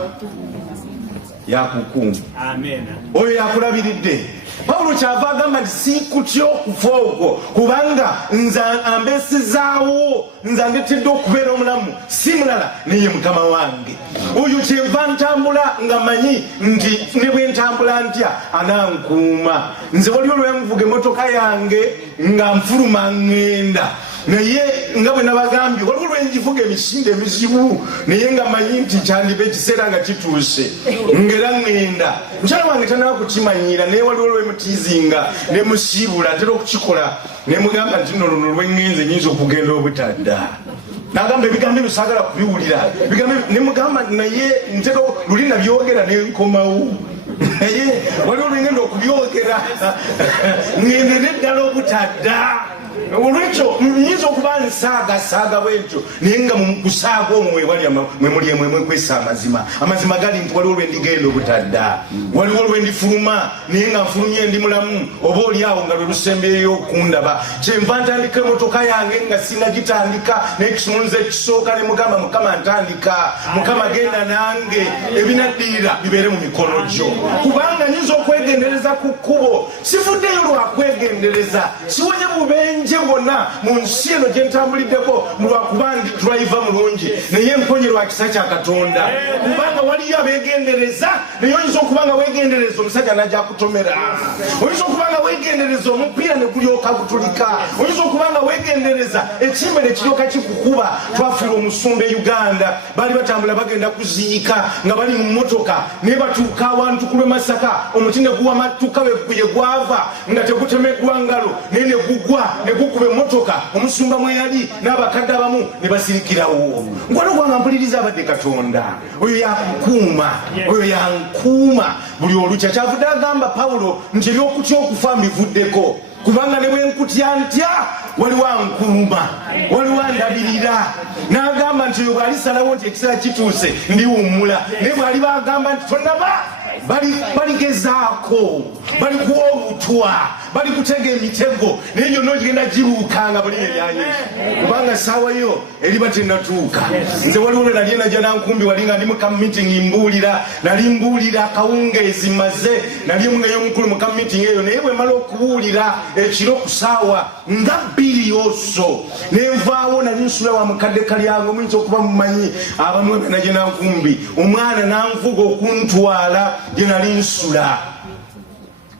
yakukuma. Amen. Oyo yakulabiridde. Paulo kyava agamba nti sikutya okufa okwo kubanga nze ambesezaawo nze andetedde okubeera omulamu si mulala naye mukama wange. Oyo kyenva ntambula nga manyi nti ne bwe ntambula ntya anankuuma. Nze waliwo lwe nvuga emmotoka yange nga nfuluma ngenda naye nga bwe nabagambye waliwo lwe ngivuga emisinde emizibu naye nga manyi nti kyandiba ekiseera nga kituuse ngera ngenda. Mukyala wange tanaba kukimanyira naye waliwo lwemutiizinga ne musiibula atera okukikola ne mugamba nti nno luno lwengenze nyinza okugenda obutadda. Nagamba ebigambo ebyo saagala kubiwulira ne mugamba naye ntera luli nabyogera nenkomawo naye waliwo lwengenda okubyogera ngendere ddala obutadda. Olwekyo nyinza okuba nsaaga bwentyo naye nga mukusaaga omwo mwe muli mwekwesa amazima gali nti waliwo lwendigenda obutadda, waliwo lwendifuluma naye nga nfulumye ndi mulamu oba oliawo nga lwe lusembeyo okundaba. Kyenva ntandika emotoka yange nga sinagitandika naye kisumuluza ekisooka ne mugamba mukama ntandika, mukama genda nange ebinaddirira bibeere mu mikono gyo kubanga nyinza okwegendereza ku kkubo. Sivuddeyo lwakwegendereza siwonye bubenje bwonna mu nsi eno gye ntambuliddeko lwakuba ndi driver mulungi naye mponye lwa kisa kya Katonda kubanga waliyo abeegendereza naye oyinza okuba nga weegendereza omusajja najja kutomera, oyinza okuba nga weegendereza omupiira ne gulyoka gutulika, oyinza okuba nga weegendereza ekimbe ne kiryoka kikukuba. Twafiirwa omusumba e Uganda baali batambula bagenda kuziika nga bali mu mmotoka naye batuuka awantu ku lw'e Masaka omuti ne guwamatuka bwe gwava nga tegutemeddwa ngalo naye ne gugwa ne gukuba emmotoka omusumba mwe yali n'abakadde abamu ne basirikirawo. Nkwano gwanga mpuliriza abadde Katonda oyo yakukuuma, oyo yankuuma buli olukya. Kyavudde agamba Pawulo nti ebyokutya okufa mbivuddeko kubanga ne bwe nkutya ntya waliwo ankuuma, waliwo andabirira. N'agamba nti oyo bw'alisalawo nti ekiseera kituuse ndiwummula naye bw'ali bagamba nti tonnaba baligezaako bali kuwa obutwa bali kutega emitego naye gyonna ogenda giruukanga buli eryanyi kubanga saawayo eriba tennatuuka. Nze waliwo lwe nali najja nankumbi wali nga ndi mu kammitingi nali mbuulira akawungeezi maze nali omuneyo omukulu mu kammitingi eyo naye bwe mala okubuulira ekiro ku saawa nga 2 oso nenvaawo nali nsula wa mukadde kalyango muyinza okuba mumanyi abamwe be najja nankumbi omwana nanvuga okuntwala gye nali nsula.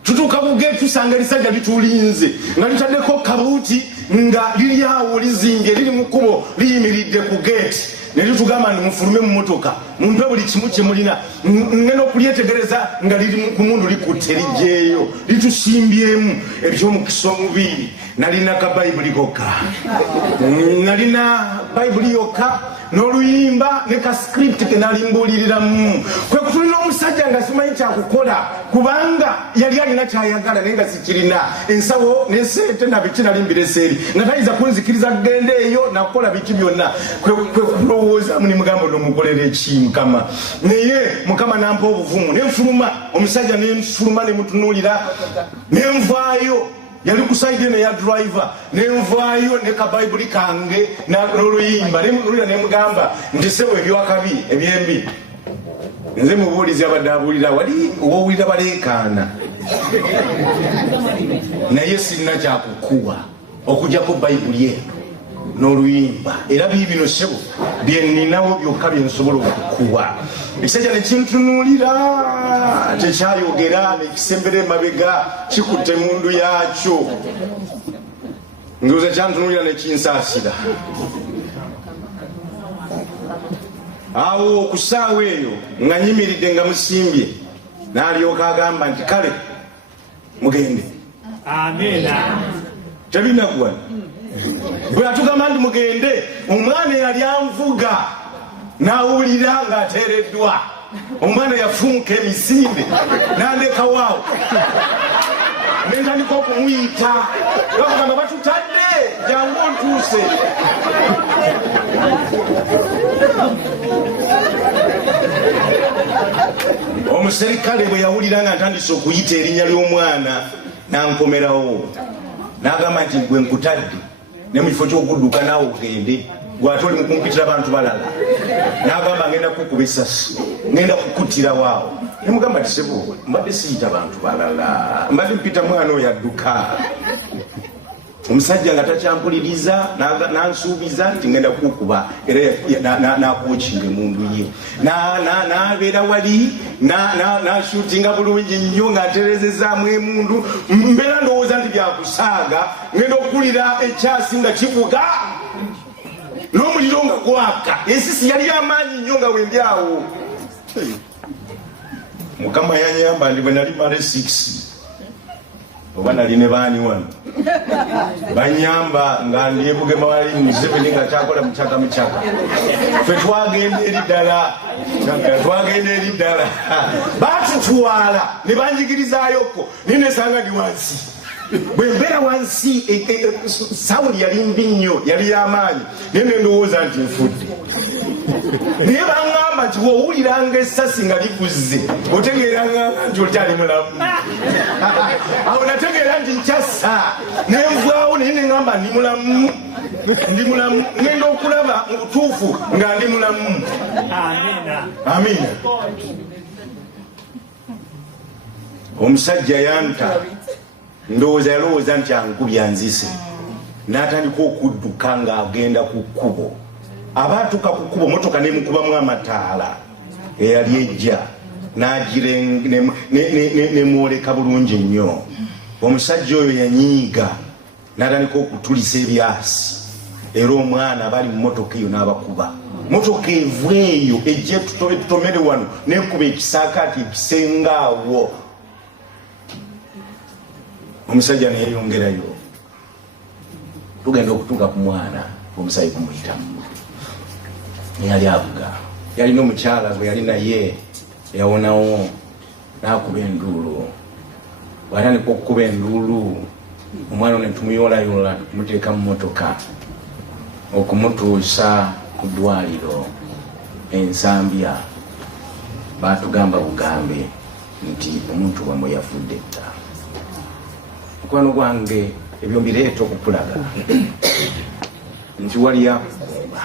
Tutuuka ku geeti tusanga erisajja litulinze nga litaddeko kabuuti nga liri awo lizinge liri mu kkubo liyimiridde ku geeti ne litugamba nti mufulume mu mmotoka mumpe buli kimu kye mulina. Ngenda okulyetegereza nga liri ku mundu likutte lijjeeyo litusimbyemu ebyomukisa omubiri. Nalina ka bayibuli kokka, nalina bayibuli yokka n'oluyimba ne ka script ke nalimbuuliriramu. Kwe kutulira omusajja nga simanyi kyakukola kubanga yali alina kyayagala naye nga sikirina ensawo nesente nabiki nali mbireseeri nga tayinza kunzikiriza kugenda eyo nakukola biki byonna. Kwe kulowoozamu nimugamba nomukolera eki Mukama naye Mukama nampa obuvumu nenfuluma omusajja nenfuluma nemutunuulira nenvaayo yali kusaide ne ya driver nenvaayo ne ka bayibuli kange n'oluyimba nemutunuulira nemugamba nti sewe ebyakabi ebyembi nze mubuulizi abadde abuulira wali owowulira baleekaana naye sirina kyakukuwa okugjako bayibuli eno n'oluyimba era biibino sebo byeninawo byokka byensobola okukuwa. Ekisajja nekintunuulira tekyayogera nekisembera emabega kikutte emundu yakyo ndowooza kyantunuulira nekinsaasira. Awo okusaawa eyo nga nyimiridde nga musimbye n'alyoka agamba nti kale mugende. Amen. Tebinaggwa bwe atugamba nti mugende omwana yali anvuga n'awulira ng'ateereddwa. Omwana yafumuka emisinde n'andekawaawo nentandika okumuyita bavuga nga batutadde jangu ontuuse. Omuserikale bwe yawulira nga ntandise okuyita erinnya ly'omwana nankomerawo n'agamba nti gwe nkutadde ne mu kifo ky'okudduka naawe ogende gwate oli mukumpitira abantu balala. N'agamba ngenda kukuba essasi ngenda kukuttira waawo nemugamba tisebo mbadde siyita bantu balala mbadde mpita mwana oyo adduka omusajja nga takyampuliriza nansuubiza nti ngenda kukuba era nakuokinga emundu ye nabeera wali nashutinga bulungi nnyo nga nterezezaamu emundu mbeera ndowooza nti byakusaaga ngenda okuwulira ekyasi nga kivuga n'omuliro nga gwaka ensisi yali amaanyi nnyo nga wendyawo mukama yanyamba ndi bwe nali male 6 oba nali ne baani wano banyamba nga ndyebuge mawali Museveni nga kyakola mukyaka fe twagenda eri ddala batutwala ne banjigirizaayoko ninesanga ndi wansi bwe mbeera wansi sawuli yali mbi nnyo yali y'amaanyi naye nendowooza nti nfudde naye baŋŋamba nti woowuliranga essasi nga likuze otegeeranga nti okyali mulamu awo nategeera nti nkyassa nenvaawo naye neŋŋamba ndi mulamu ngenda okulaba mu butuufu nga ndi mulamu. Amiina. Omusajja yanta ndowooza yalowooza nti ankubya nzise n'atandika okudduka ng'agenda ku kkubo. Abaatuuka ku kkubo motoka nemukubamu amataala eyali ejja nemwoleka bulungi nnyo. Omusajja oyo yanyiiga n'atandika okutulisa ebyasi era omwana bali mu motoka eyo n'abakuba. Motoka evu eyo ejje tutomere wano nekuba ekisaakaati ekisengaawo. Omusajja neyeyongerayo tugenda okutuuka ku mwana omusayi kumuyitamu yali avuga yalina omukyala gwe yali naye yawonawo n'akuba enduulu. Bw'atandika okukuba enduulu omwana ne tumuyoolayoola tumuteeka mu motoka okumutuusa ku ddwaliro Ensambya. Baatugamba bugambe nti omuntu wamwe yafudde dda. Mukwano gwange ebyo mbireeta okukulaga nti wali akukuba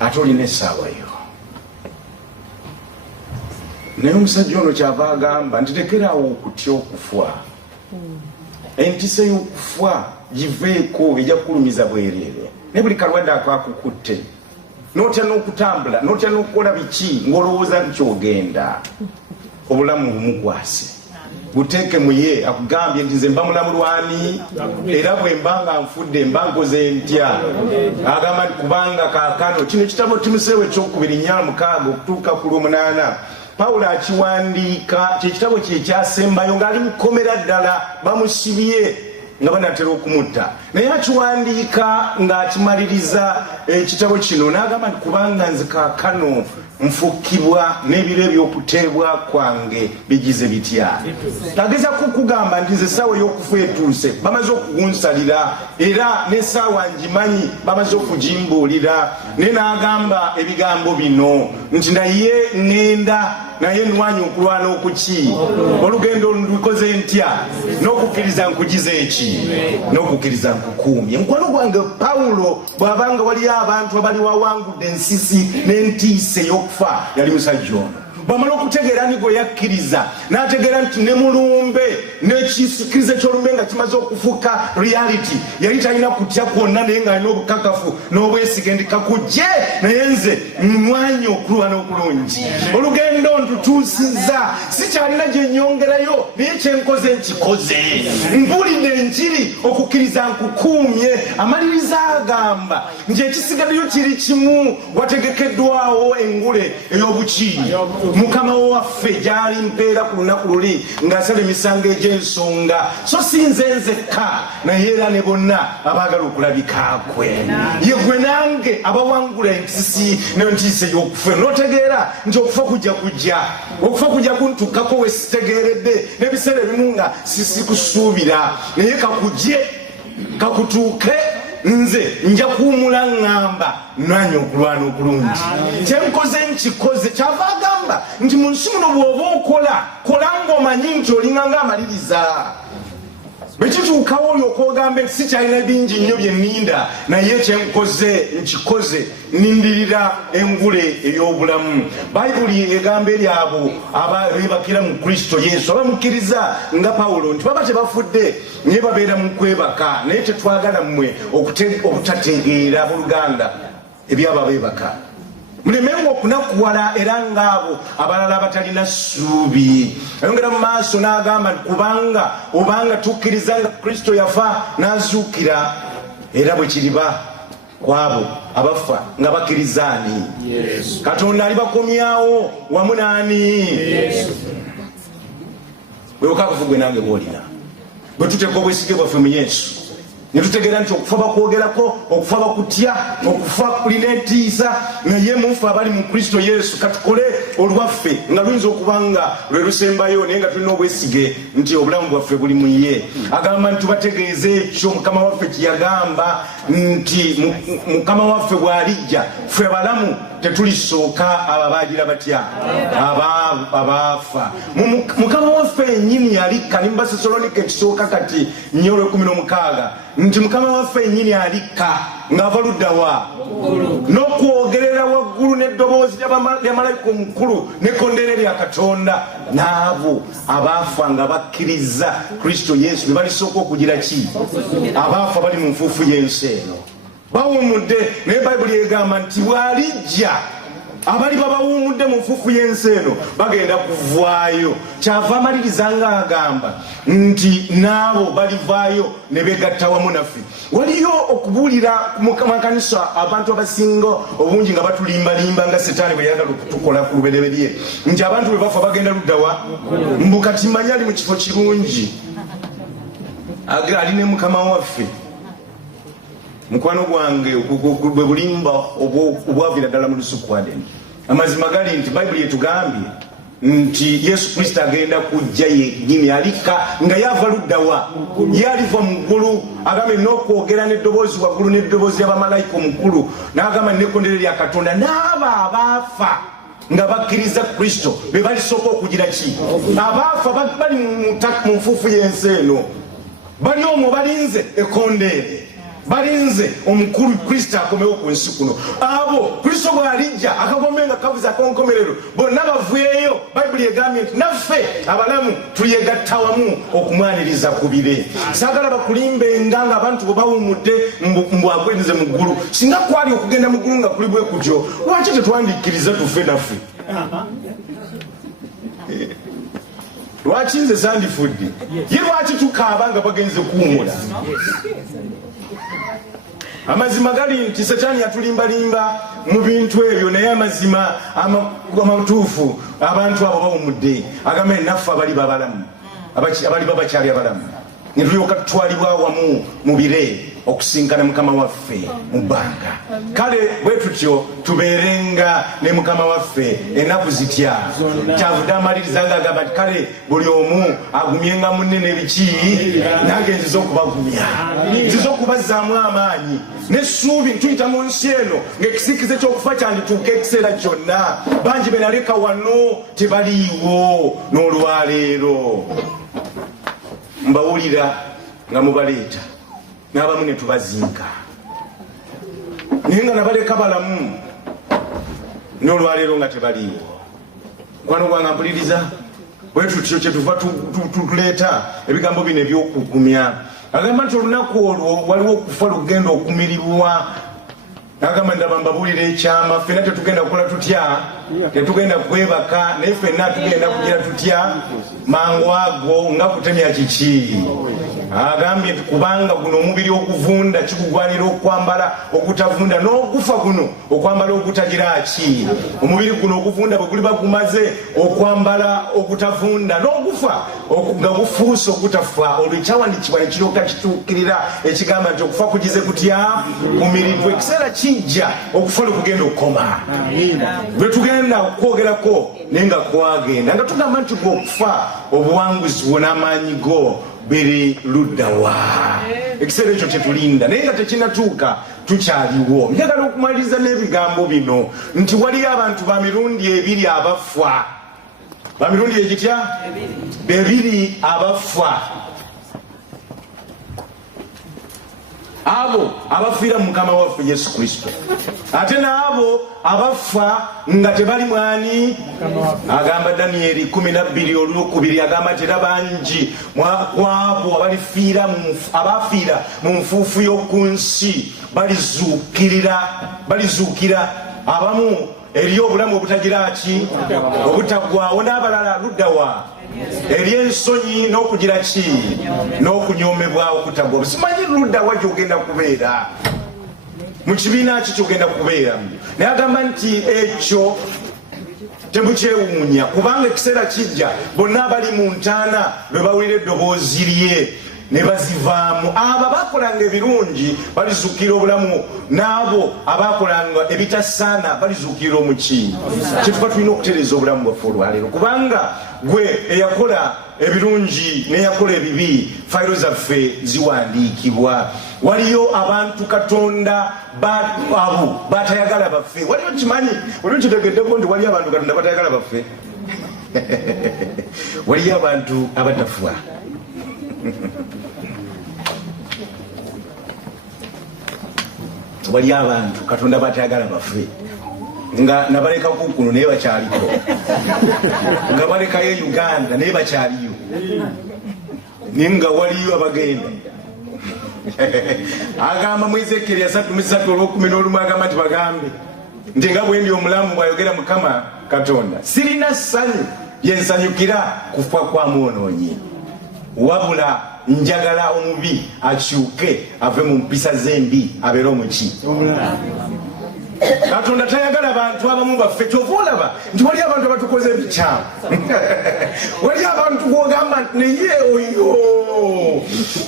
ate olina essaawa yo. Naye omusajja ono kyava agamba nti tekeraawo okutya okufa. Entisa y'okufa giveeko ejja kukulumiza bwereere. Ne buli kalwadde akakukutte n'otya n'okutambula n'otya n'okukola biki ng'olowooza nti kyogenda obulamu bumukwase. Buteeke muye akugambye nti nze mba mulamu lwani era bwe mba nga nfudde mba nkoze ntya. Agamba nti kubanga kaakano kino ekitabo Timoseewo ekyokubiri 4:6 okutuuka ku 8 Pawulo akiwandiika kyekitabo kye ekyasembayo ng'ali mu kkomera ddala bamusibye nga banatera okumutta. Naye akiwandiika ng'akimaliriza ekitabo kino n'agamba nti kubanga nze kaakano nfukibwa n'ebiro eby'okuteebwa kwange bigize bitya. Ageza kukugamba nti nze essaawa y'okufa etuuse bamaze okugunsalira era n'essaawa ngimanyi bamaze okugimbuulira. Naye n'agamba ebigambo bino nti naye ŋŋenda naye nwanya okulwana okuki olugendo lukoze ntya n'okukkiriza nkugize eki n'okukkiriza nkukuumye. Mukwano gwange Pawulo bw'abanga waliyo abantu abali wawangudde ensisi n'entiisa ey'okufa yali musajja ono. Bw'amala okutegeera ni gwe yakkiriza n'ategeera nti ne mulumbe n'ekisikiriza eky'olumbe nga kimaze okufuuka reality yali talina kutya kwonna naye ng'alina obukakafu n'obwesige ndi kakujje naye nze mwanya okulwana okulungi. Olugendo ntutuusizza sikyalina gye nnyongerayo naye kyenkoze nkikoze. Mbuulidde enjiri okukkiriza nkukuumye. Amaliriza agamba nti ekisigaddeyo kiri kimu wategekeddwawo engule ey'obukiiri. Mukama waffe gyali mpeera ku lunaku luli ng'asala emisango egy'ensonga so si nze nzekka naye era ne bonna abaagala okulabikaakwe. Ye gwe nange abawangula ensisi n'entiisa ey'okufa. N'otegeera nti okufa okufa kujja kuntukkako we sitegeeredde n'ebiseera ebimu nga sikusuubira naye kakujje kakutuuke nze nja kuwumula ŋŋamba nwanya okulwana okulungi. Kyenkoze nkikoze. Kyava agamba nti mu nsi muno bw'oba okola kola ng'omanyi nti olinganga amaliriza. bwekituukawo olyokwogamba nti sikyalina bingi nnyo bye nninda naye kyenkoze nkikoze nindirira engule ey'obulamu. Bayibuli egamba eri abo abeebakira mu Kristo Yesu abamukkiriza nga Pawulo nti baba tebafudde naye babeera mu kwebaka, naye tetwagala mmwe obutategeera abooluganda ebyabo abeebaka. Mulemenga okunakuwala era ng'abo abalala abatalina ssuubi. Ayongera mu maaso n'agamba nti kubanga obanga tukkiriza nga Kristo yafa n'azuukira, era bwe kiriba kwabo abafa nga bakkirizaani, Katonda alibakomyawo wamu n'ani? Bwe bukakufu gwe nange bw'olina, bwe tuteeka obwesige bwaffe mu Yesu ne tutegeera nti okufa bakwogerako, okufa bakutya, okufa kulina entiisa, naye mufe abali mu Kristo Yesu. Katukole olwaffe nga luyinza okuba nga lwe lusembayo naye nga tulina obwesige nti obulamu bwaffe buli mu ye. Agamba nti tubategeeze ekyo Mukama waffe kyeyagamba nti Mukama waffe bw'alijja ffe balamu tetulisooka ababagira batya abaafa. Mukama waffe yennyini alikka. Ni mu Basessalonike ekisooka kati 4:16 nti Mukama waffe yennyini alikka ng'ava luddawa n'okwogerera waggulu n'eddoboozi lya malayika omukulu n'ekkondeere lya Katonda, n'abo abaafa nga bakkiriza Kristo Yesu be balisooka okugira ki? Abaafa bali mu nfuufu y'ensi eno bawummudde. Naye Bayibuli egamba nti bw'alijja abali babawummudde mu nfuufu y'ensi eno bagenda kuvaayo. Kyava amaliriza ng'agamba nti n'abo balivaayo ne beegatta wamu naffe. Waliyo okubuulira mu makanisa abantu abasinga obungi nga batulimbalimba nga Setaani bwe yagala okutukola ku lubereberye nti abantu bwe bafa bagenda luddawa. Mbu kati mmanyi ali mu kifo kirungi, ali ne Mukama waffe. Mukwano gwange bwe bulimba obwavira ddala mu lusuku kwa Adeni. Amazima gali nti Bayibuli etugambye nti Yesu Kristo agenda kujja yennyini alikka nga yava luddawa. Ye aliva mu ggulu, agambe n'okwogera n'eddoboozi waggulu n'eddoboozi y'abamalayika omukulu, n'agamba n'ekkondeere lya Katonda, n'abo abaafa nga bakkiriza Kristo be balisooka okugira ki? Abaafa bali mu nfuufu y'ensi eno, bali omwo balinze ekkondeere, balinze omukulu Kristo akomewo ku nsi kuno. Abo Kristo bw'alijja akagombe nga kavuza akonkomerero bonna bavuyeyo. Bayibuli egambye nti naffe abalamu tuyegatta wamu okumwaniriza ku bire. Saagala bakulimbenga ng'abantu bwe bawummudde mbu agwenze mu ggulu. Singa kwali okugenda mu ggulu nga kuli bwe kutyo, lwaki tetwandikkiriza tufe naffe? Lwaki nze sandifudde? Ye lwaki tukaaba nga bagenze kuwummula? Amazima gali nti Setaani yatulimbalimba mu bintu ebyo, naye amazima amatuufu abantu abo bawummudde. Agambe naffe abali babalamu, abali babakyali abalamu, ne tulyoka tutwalibwa wamu mu bire okusinkana Mukama waffe mu bbanga. Kale bwe tutyo tubeerenga ne Mukama waffe ennaku zitya. Kyavudde amaliriza ng'agamba nti kale buli omu agumyenga munne n'ebiki, nange nziza okubagumya, nziza okubazzaamu amaanyi n'essuubi. Ntuyita mu nsi eno ng'ekisikize ky'okufa kyandituuka ekiseera kyonna. Bangi be naleka wano tebaliiwo n'olwaleero. Mbawulira nga mubaleeta n'abamu ne tubazinga, naye nga nabaleka balamu n'olwaleero nga tebaliiwo. Mukwano gwange mpuliriza, bwe tutyo kyetuva tuleeta ebigambo bino ebyokugumya. Agamba nti olunaku olwo waliwo okufa lugenda okumirirwa. Agamba ndaba mbabuulira ekyama, ffenna tetugenda kukola tutya, tetugenda kwebaka, naye ffenna tugenda kugira tutya mangu ago nga kutemya kiki. Agambye nti kubanga guno omubiri okuvunda kikugwanira okwambala okutavunda, n'okufa guno okwambala okutagira ki. Omubiri guno okuvunda bwe guliba gumaze okwambala okutavunda, n'okufa nga bufuuse okutafa. Olwo ekyawandikibwa ne kiryoka kituukirira ekigamba nti okufa kugize kutya? Kumiridwe. Ekiseera kijja okufa lwekugenda okukoma, lwe tugenda okwogerako naye nga kwagenda, nga tugamba nti gwe okufa obuwanguzi bwo n'amaanyi go biri luddawa. Ekiseera ekyo kyetulinda naye nga tekinatuuka, tukyaliwo. Njagala okumaliriza n'ebigambo bino nti waliyo abantu ba mirundi ebiri abafa. Ba mirundi egitya? Bebiri abafa. abo abafiira mu Mukama waffe Yesu Kristo, ate n'abo abafa nga tebali mwani. Agamba Danieli 12:2 agamba tera bangi kwabo abafiira mu nfuufu y'oku nsi balizuukira, abamu eri obulamu obutagira ki obutaggwaawo, n'abalala luddawa eri ensonyi n'okugira ki n'okunyoomebwa okutaggwa. Simanyi luddawa gy'ogenda kubeera, mu kibiina ki ky'ogenda kubeeramu, naye agamba nti ekyo temukyewuunya, kubanga ekiseera kijja bonna abali mu ntaana lwe bawulira eddoboozi lye ne bazivaamu. Abo abakolanga ebirungi balizuukira obulamu, n'abo abakolanga ebitasaana balizuukira omuki. Kyetuba tulina okutereeza obulamu bwaffe olwaleero, kubanga gwe eyakola ebirungi neyakola ebibi, fayiro zaffe ziwandiikibwa. Waliyo abantu Katonda abo batayagala baffe. Waliyo kimanyi, waliyo kitegeddeko nti waliyo abantu Katonda batayagala baffe. Waliyo abantu abatafa. Waliyo abantu Katonda batayagala baffe, nga nabaleka kukuno naye bakyaliko, nga balekayo Uganda naye bakyaliyo, naye nga waliyo abagenda. Agamba mu Ezekiel 3:13 agamba nti bagambe nti nga bwe ndi omulamu bw'ayogera Mukama Katonda, sirina ssanyu lyensanyukira kufa kwa mwonoonyi, wabula njagala omubi akyuke ave mu mpisa zembi abeere omuki. Katonda tayagala abantu abamu baffe. Kyova olaba nti wali abantu abatukoze ebikyamu, wali abantu bwogamba nti naye oyo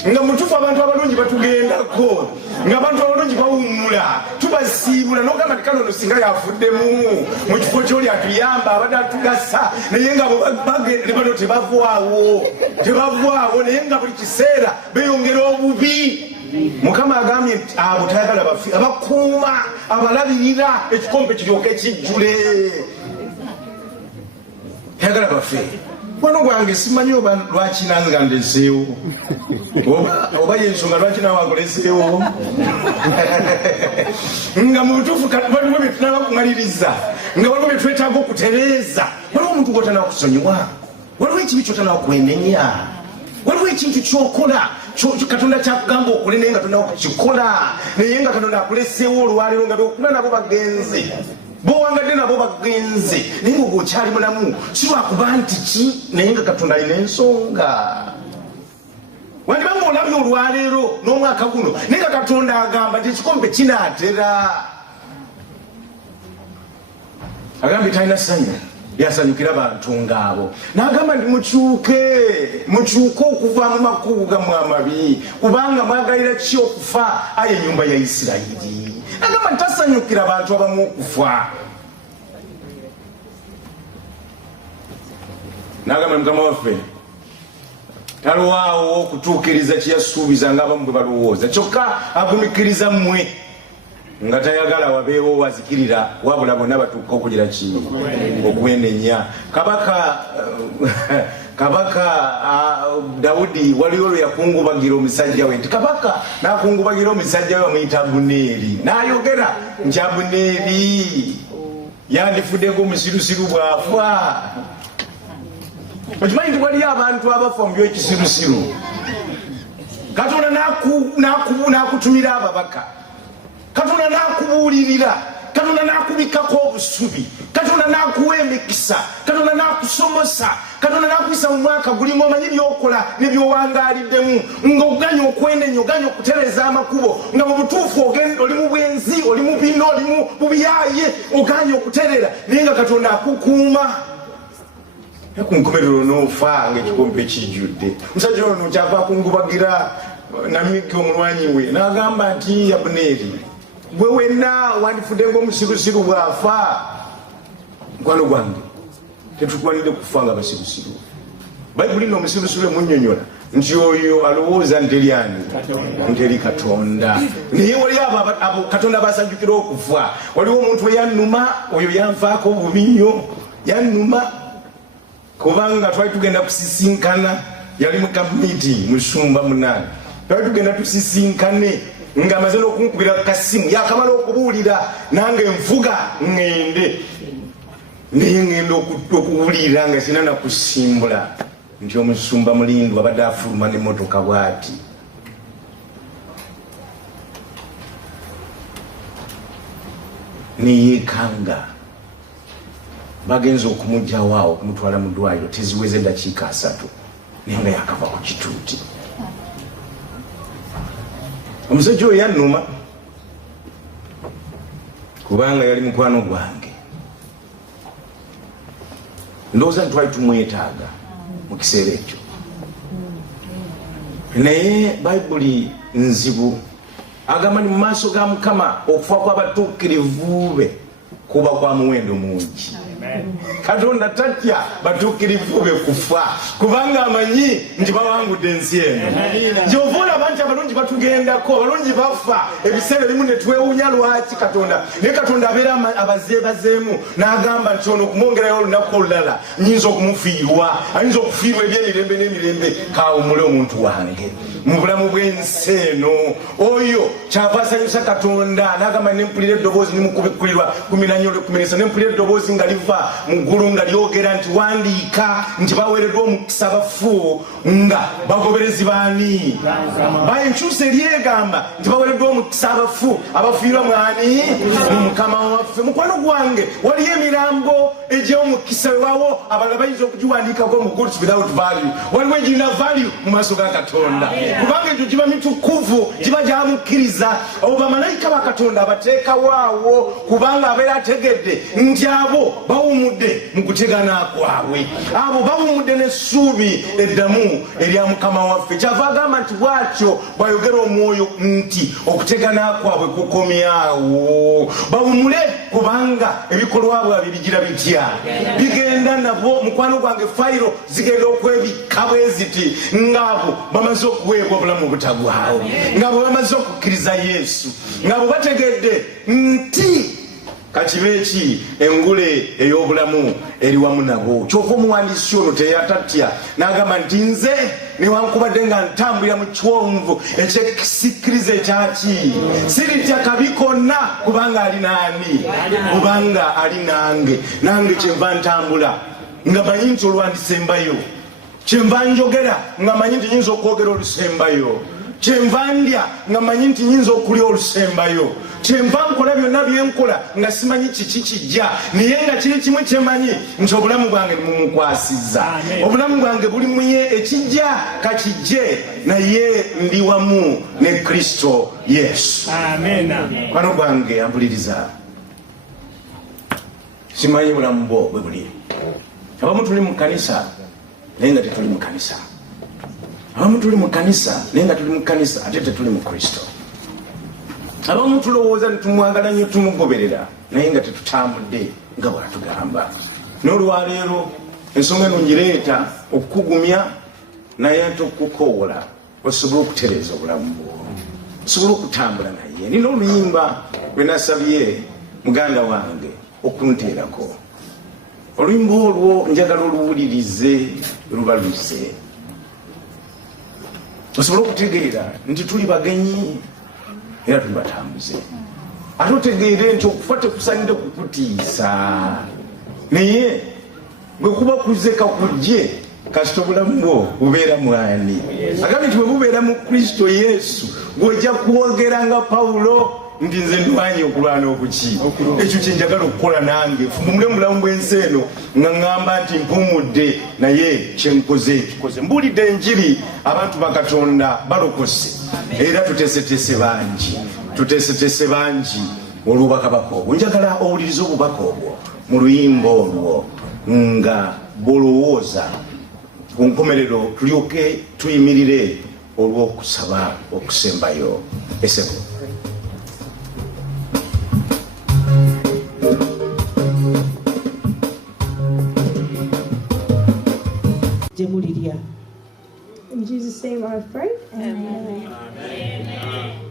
nga mutufu abantu abalungi batugendako, nga abantu abalungi bawummula, tubasiibula n'ogamba nti kale ono singa yafuddemu mu kifo ky'oli atuyamba abadde atugasa, naye nga bagende bano tebavaawo, naye nga buli kiseera beeyongera obubi. Mukama agambye nti abo tayagala baffe, abakuuma abalabirira ekikompe kiryoke kijjule, tayagala baffe. Wano gwange simanyi oba lwaki nange ndeseewo, oba yensonga lwaki nawe akoleseewo, nga mu butuufu waliwo bye tunaba kumaliriza, nga waliwo bye twetaaga okutereeza, waliwo omuntu gw'otanaba kusonyiwa, waliwo ekibi ky'otanaba kwenenya, waliwo ekintu ky'okola Katonda kyakugamba okole naye nga tonaba kukikola, naye nga Katonda akuleseewo olwaleero nga bekuba nabo bagenze, bowangadde nabo bagenze, naye nga okyali mulamu si lwakuba nti ki, naye nga Katonda alina ensonga. Wandibanga olabye olwaleero n'omwaka guno, naye nga Katonda agamba nti ekikompe kinaatera. Agambye talina ssanyu lyasanyukira abantu ng'abo, n'agamba nti mukyuke okuva mu makubo gammwe amabi, kubanga mwagalira ki okufa, aye ennyumba ya Isirayiri. Agamba nti tasanyukira abantu abamu okufa. N'agamba Mukama waffe talwaawo okutuukiriza kye yasuubiza ng'abamu bwe balowooza, kyokka agumikiriza mmwe nga tayagala wabeewo wazikirira, wabula bonna batuuka okugira ki okwenenya. Kabaka Dawudi waliwo lwe yakungubagira omusajja we, nti kabaka n'akungubagira omusajja we bamuyita Abuneeri, n'ayogera nti Abuneeri yandifuddeko omusirusiru bw'afa. Okimanyi nti waliyo abantu abafa mu by'ekisirusiru, Katonda n'akutumira ababaka, Katonda n'akubuulirira, Katonda n'akubikako obusubi, Katonda n'akuwa emikisa, Katonda n'akusomosa, Katonda n'akuyisa mu mwaka gulimu omanyi by'okola ne by'owangaaliddemu, nga oganya okwenenya, oganya okutereeza amakubo, nga mu butuufu oli mu bwenzi, oli mu bino, oli mu bubiyaaye, oganya okuterera, naye nga Katonda akukuuma. Ku nkomerero n'ofa ng'ekikompe kijjudde. Musajja ono kyava akungubagira Namiki omulwanyi we, n'agamba nti Abuneeri, gwe wenna wandifudde ng'omusirusiru bw'afa. Mukwano gwange, tetukwanidde kufa nga basirusiru. Bayibuli n'omusirusiru emunnyonnyola nti oyo alowooza nteri ani, nteri Katonda. Naye wali abo Katonda basajjukira okufa. Waliwo omuntu eyannuma, oyo yanvaako bubi nnyo, yannuma, kubanga twali tugenda kusisinkana, yali mu kamiti musumba munane, twali tugenda tusisinkane nga amaze n'okunkubira kasimu yakamala okubuulira nange nvuga ngende naye ngenda okuwulira nga sina nakusimbula nti omusumba Mulindwa abadde afuluma n'emmotoka bw'ati. Neyeekanga bagenza okumugjawo awo okumutwala mu ddwaliro teziweze eddakiika 3 naye nga yakava ku kituuti. Omusajja oyo yannuma kubanga yali mukwano gwange. Ndowooza nti twali tumwetaaga mu kiseera ekyo, naye bayibuli nzibu agamba ni mu maaso ga Mukama okufa kw'abatuukirivu be kuba kwa muwendo mungi. Katonda tatya batuukirivu be kufa kubanga amanyi nti bawangudde ensi eno. Gy'ovuula abantu abalungi batugendako, abalungi bafa ebiseera ebimu ne twewuunya lwaki Katonda. Naye Katonda abeera abazeebazeemu n'agamba nti ono okumwongerayo olunaku olulala nyinza okumufiirwa, ayinza okufiirwa ebyemirembe n'emirembe. Kawumule omuntu wange mu bulamu bw'ensi eno. Oyo kyava asanyusa Katonda n'agamba nempulira eddoboozi nimukubikkulirwa 14:13 nempulira eddoboozi nga liva mu ggulu nga lyogera nti wandiika nti baweereddwa omukisa abafu nga bagoberezi baani. Enkyusa eryegamba nti baweereddwa omukisa abafu abafiirwa mwani mu Mukama waffe. Mukwano gwange waliyo emirambo egy'omukisa wewawo abalala bayinza okugiwandiikako mu goods without value. Waliwo egirina value mu maaso ga Katonda kubanga ekyo giba mitukuvu, giba gyamukkiriza. Abo bamalayika ba Katonda abateekawo awo kubanga abeera ategedde nti abo bawumudde mu kutegana kwabwe, abo bawumudde n'essuubi eddamu erya Mukama waffe. Kyava agamba nti bw'atyo bwayogera Omwoyo nti okutegana kwabwe kukomyawo. Bawumule kubanga ebikolwa bwabwe bigira bitya, bigenda nabo. Mukwano gwange fayiro zigenda okwebikka bwe ziti ng'abo bamaze okuweebwa obulamu obutagwawo, ng'abo bamaze okukkiriza Yesu, ng'abo bategedde nti kakibe ki engule ey'obulamu eri wamu nabo. Kyova omuwandiisi ono teyatatya n'agamba nti nze newankubadde nga ntambulira mu kiwonvu ekyekisikiriza ekyaki siritya kabi konna kubanga ali naani, kubanga ali nange. Nange kyenva ntambula nga manyi nti olwandisembayo, kyenva njogera nga manyi nti nyinza okwogera olusembayo, kyenva ndya nga manyi nti nyinza okulya olusembayo, kyenva nkola byonna byenkola nga simanyi kiki kijja, naye nga kiri kimu kyemanyi nti obulamu bwange mumukwasiza. Obulamu bwange buli muye, ekijja kakijje, naye ndi wamu ne Kristo Yesu. Mukwano gwange ampuliriza, simanyi bulamu bwo bwe buli. Abamu tuli mu kanisa naye nga tetuli mu kanisa, abamu tuli mu kanisa naye nga tuli mu kanisa ate tetuli mu Kristo. Abamu tulowooza nitumwagala nnyo tumugoberera naye nga tetutambudde nga bw'atugamba. N'olwaleero ensonga eno ngireeta okukugumya naye ate okukukoowola osobole okutereeza obulamu bwo, osobole okutambula naye. Nina oluyimba lwe nasabye muganda wange okunteerako. Oluyimba olwo njagala oluwulirize lubaluze osobole okutegeera nti tuli bagenyi era tuli batambuze. Ate otegeere nti okufa tekusaanidde kukutiisa, naye bwe kuba kuze kakujje kasita obulamu bwo bubeera mwani. Agambye nti bwe bubeera mu Kristo Yesu gw'ojja kwogera nga Pawulo nti nze ndwanye okulwana okuki. Ekyo kyenjagala okukola nange fumumule mulamu bw'ensi eno nga ŋŋamba nti mpumudde naye kyenkoze kikoze. Mbuulidde enjiri abantu ba Katonda balokose era tuteeseteese bangi olw'obubaka obwo. Njagala owulirize obubaka obwo mu luyimba olwo nga bw'olowooza ku nkomerero tulyoke tuyimirire olw'okusaba okusembayo esebo. In Jesus' name I pray. Amen. Amen.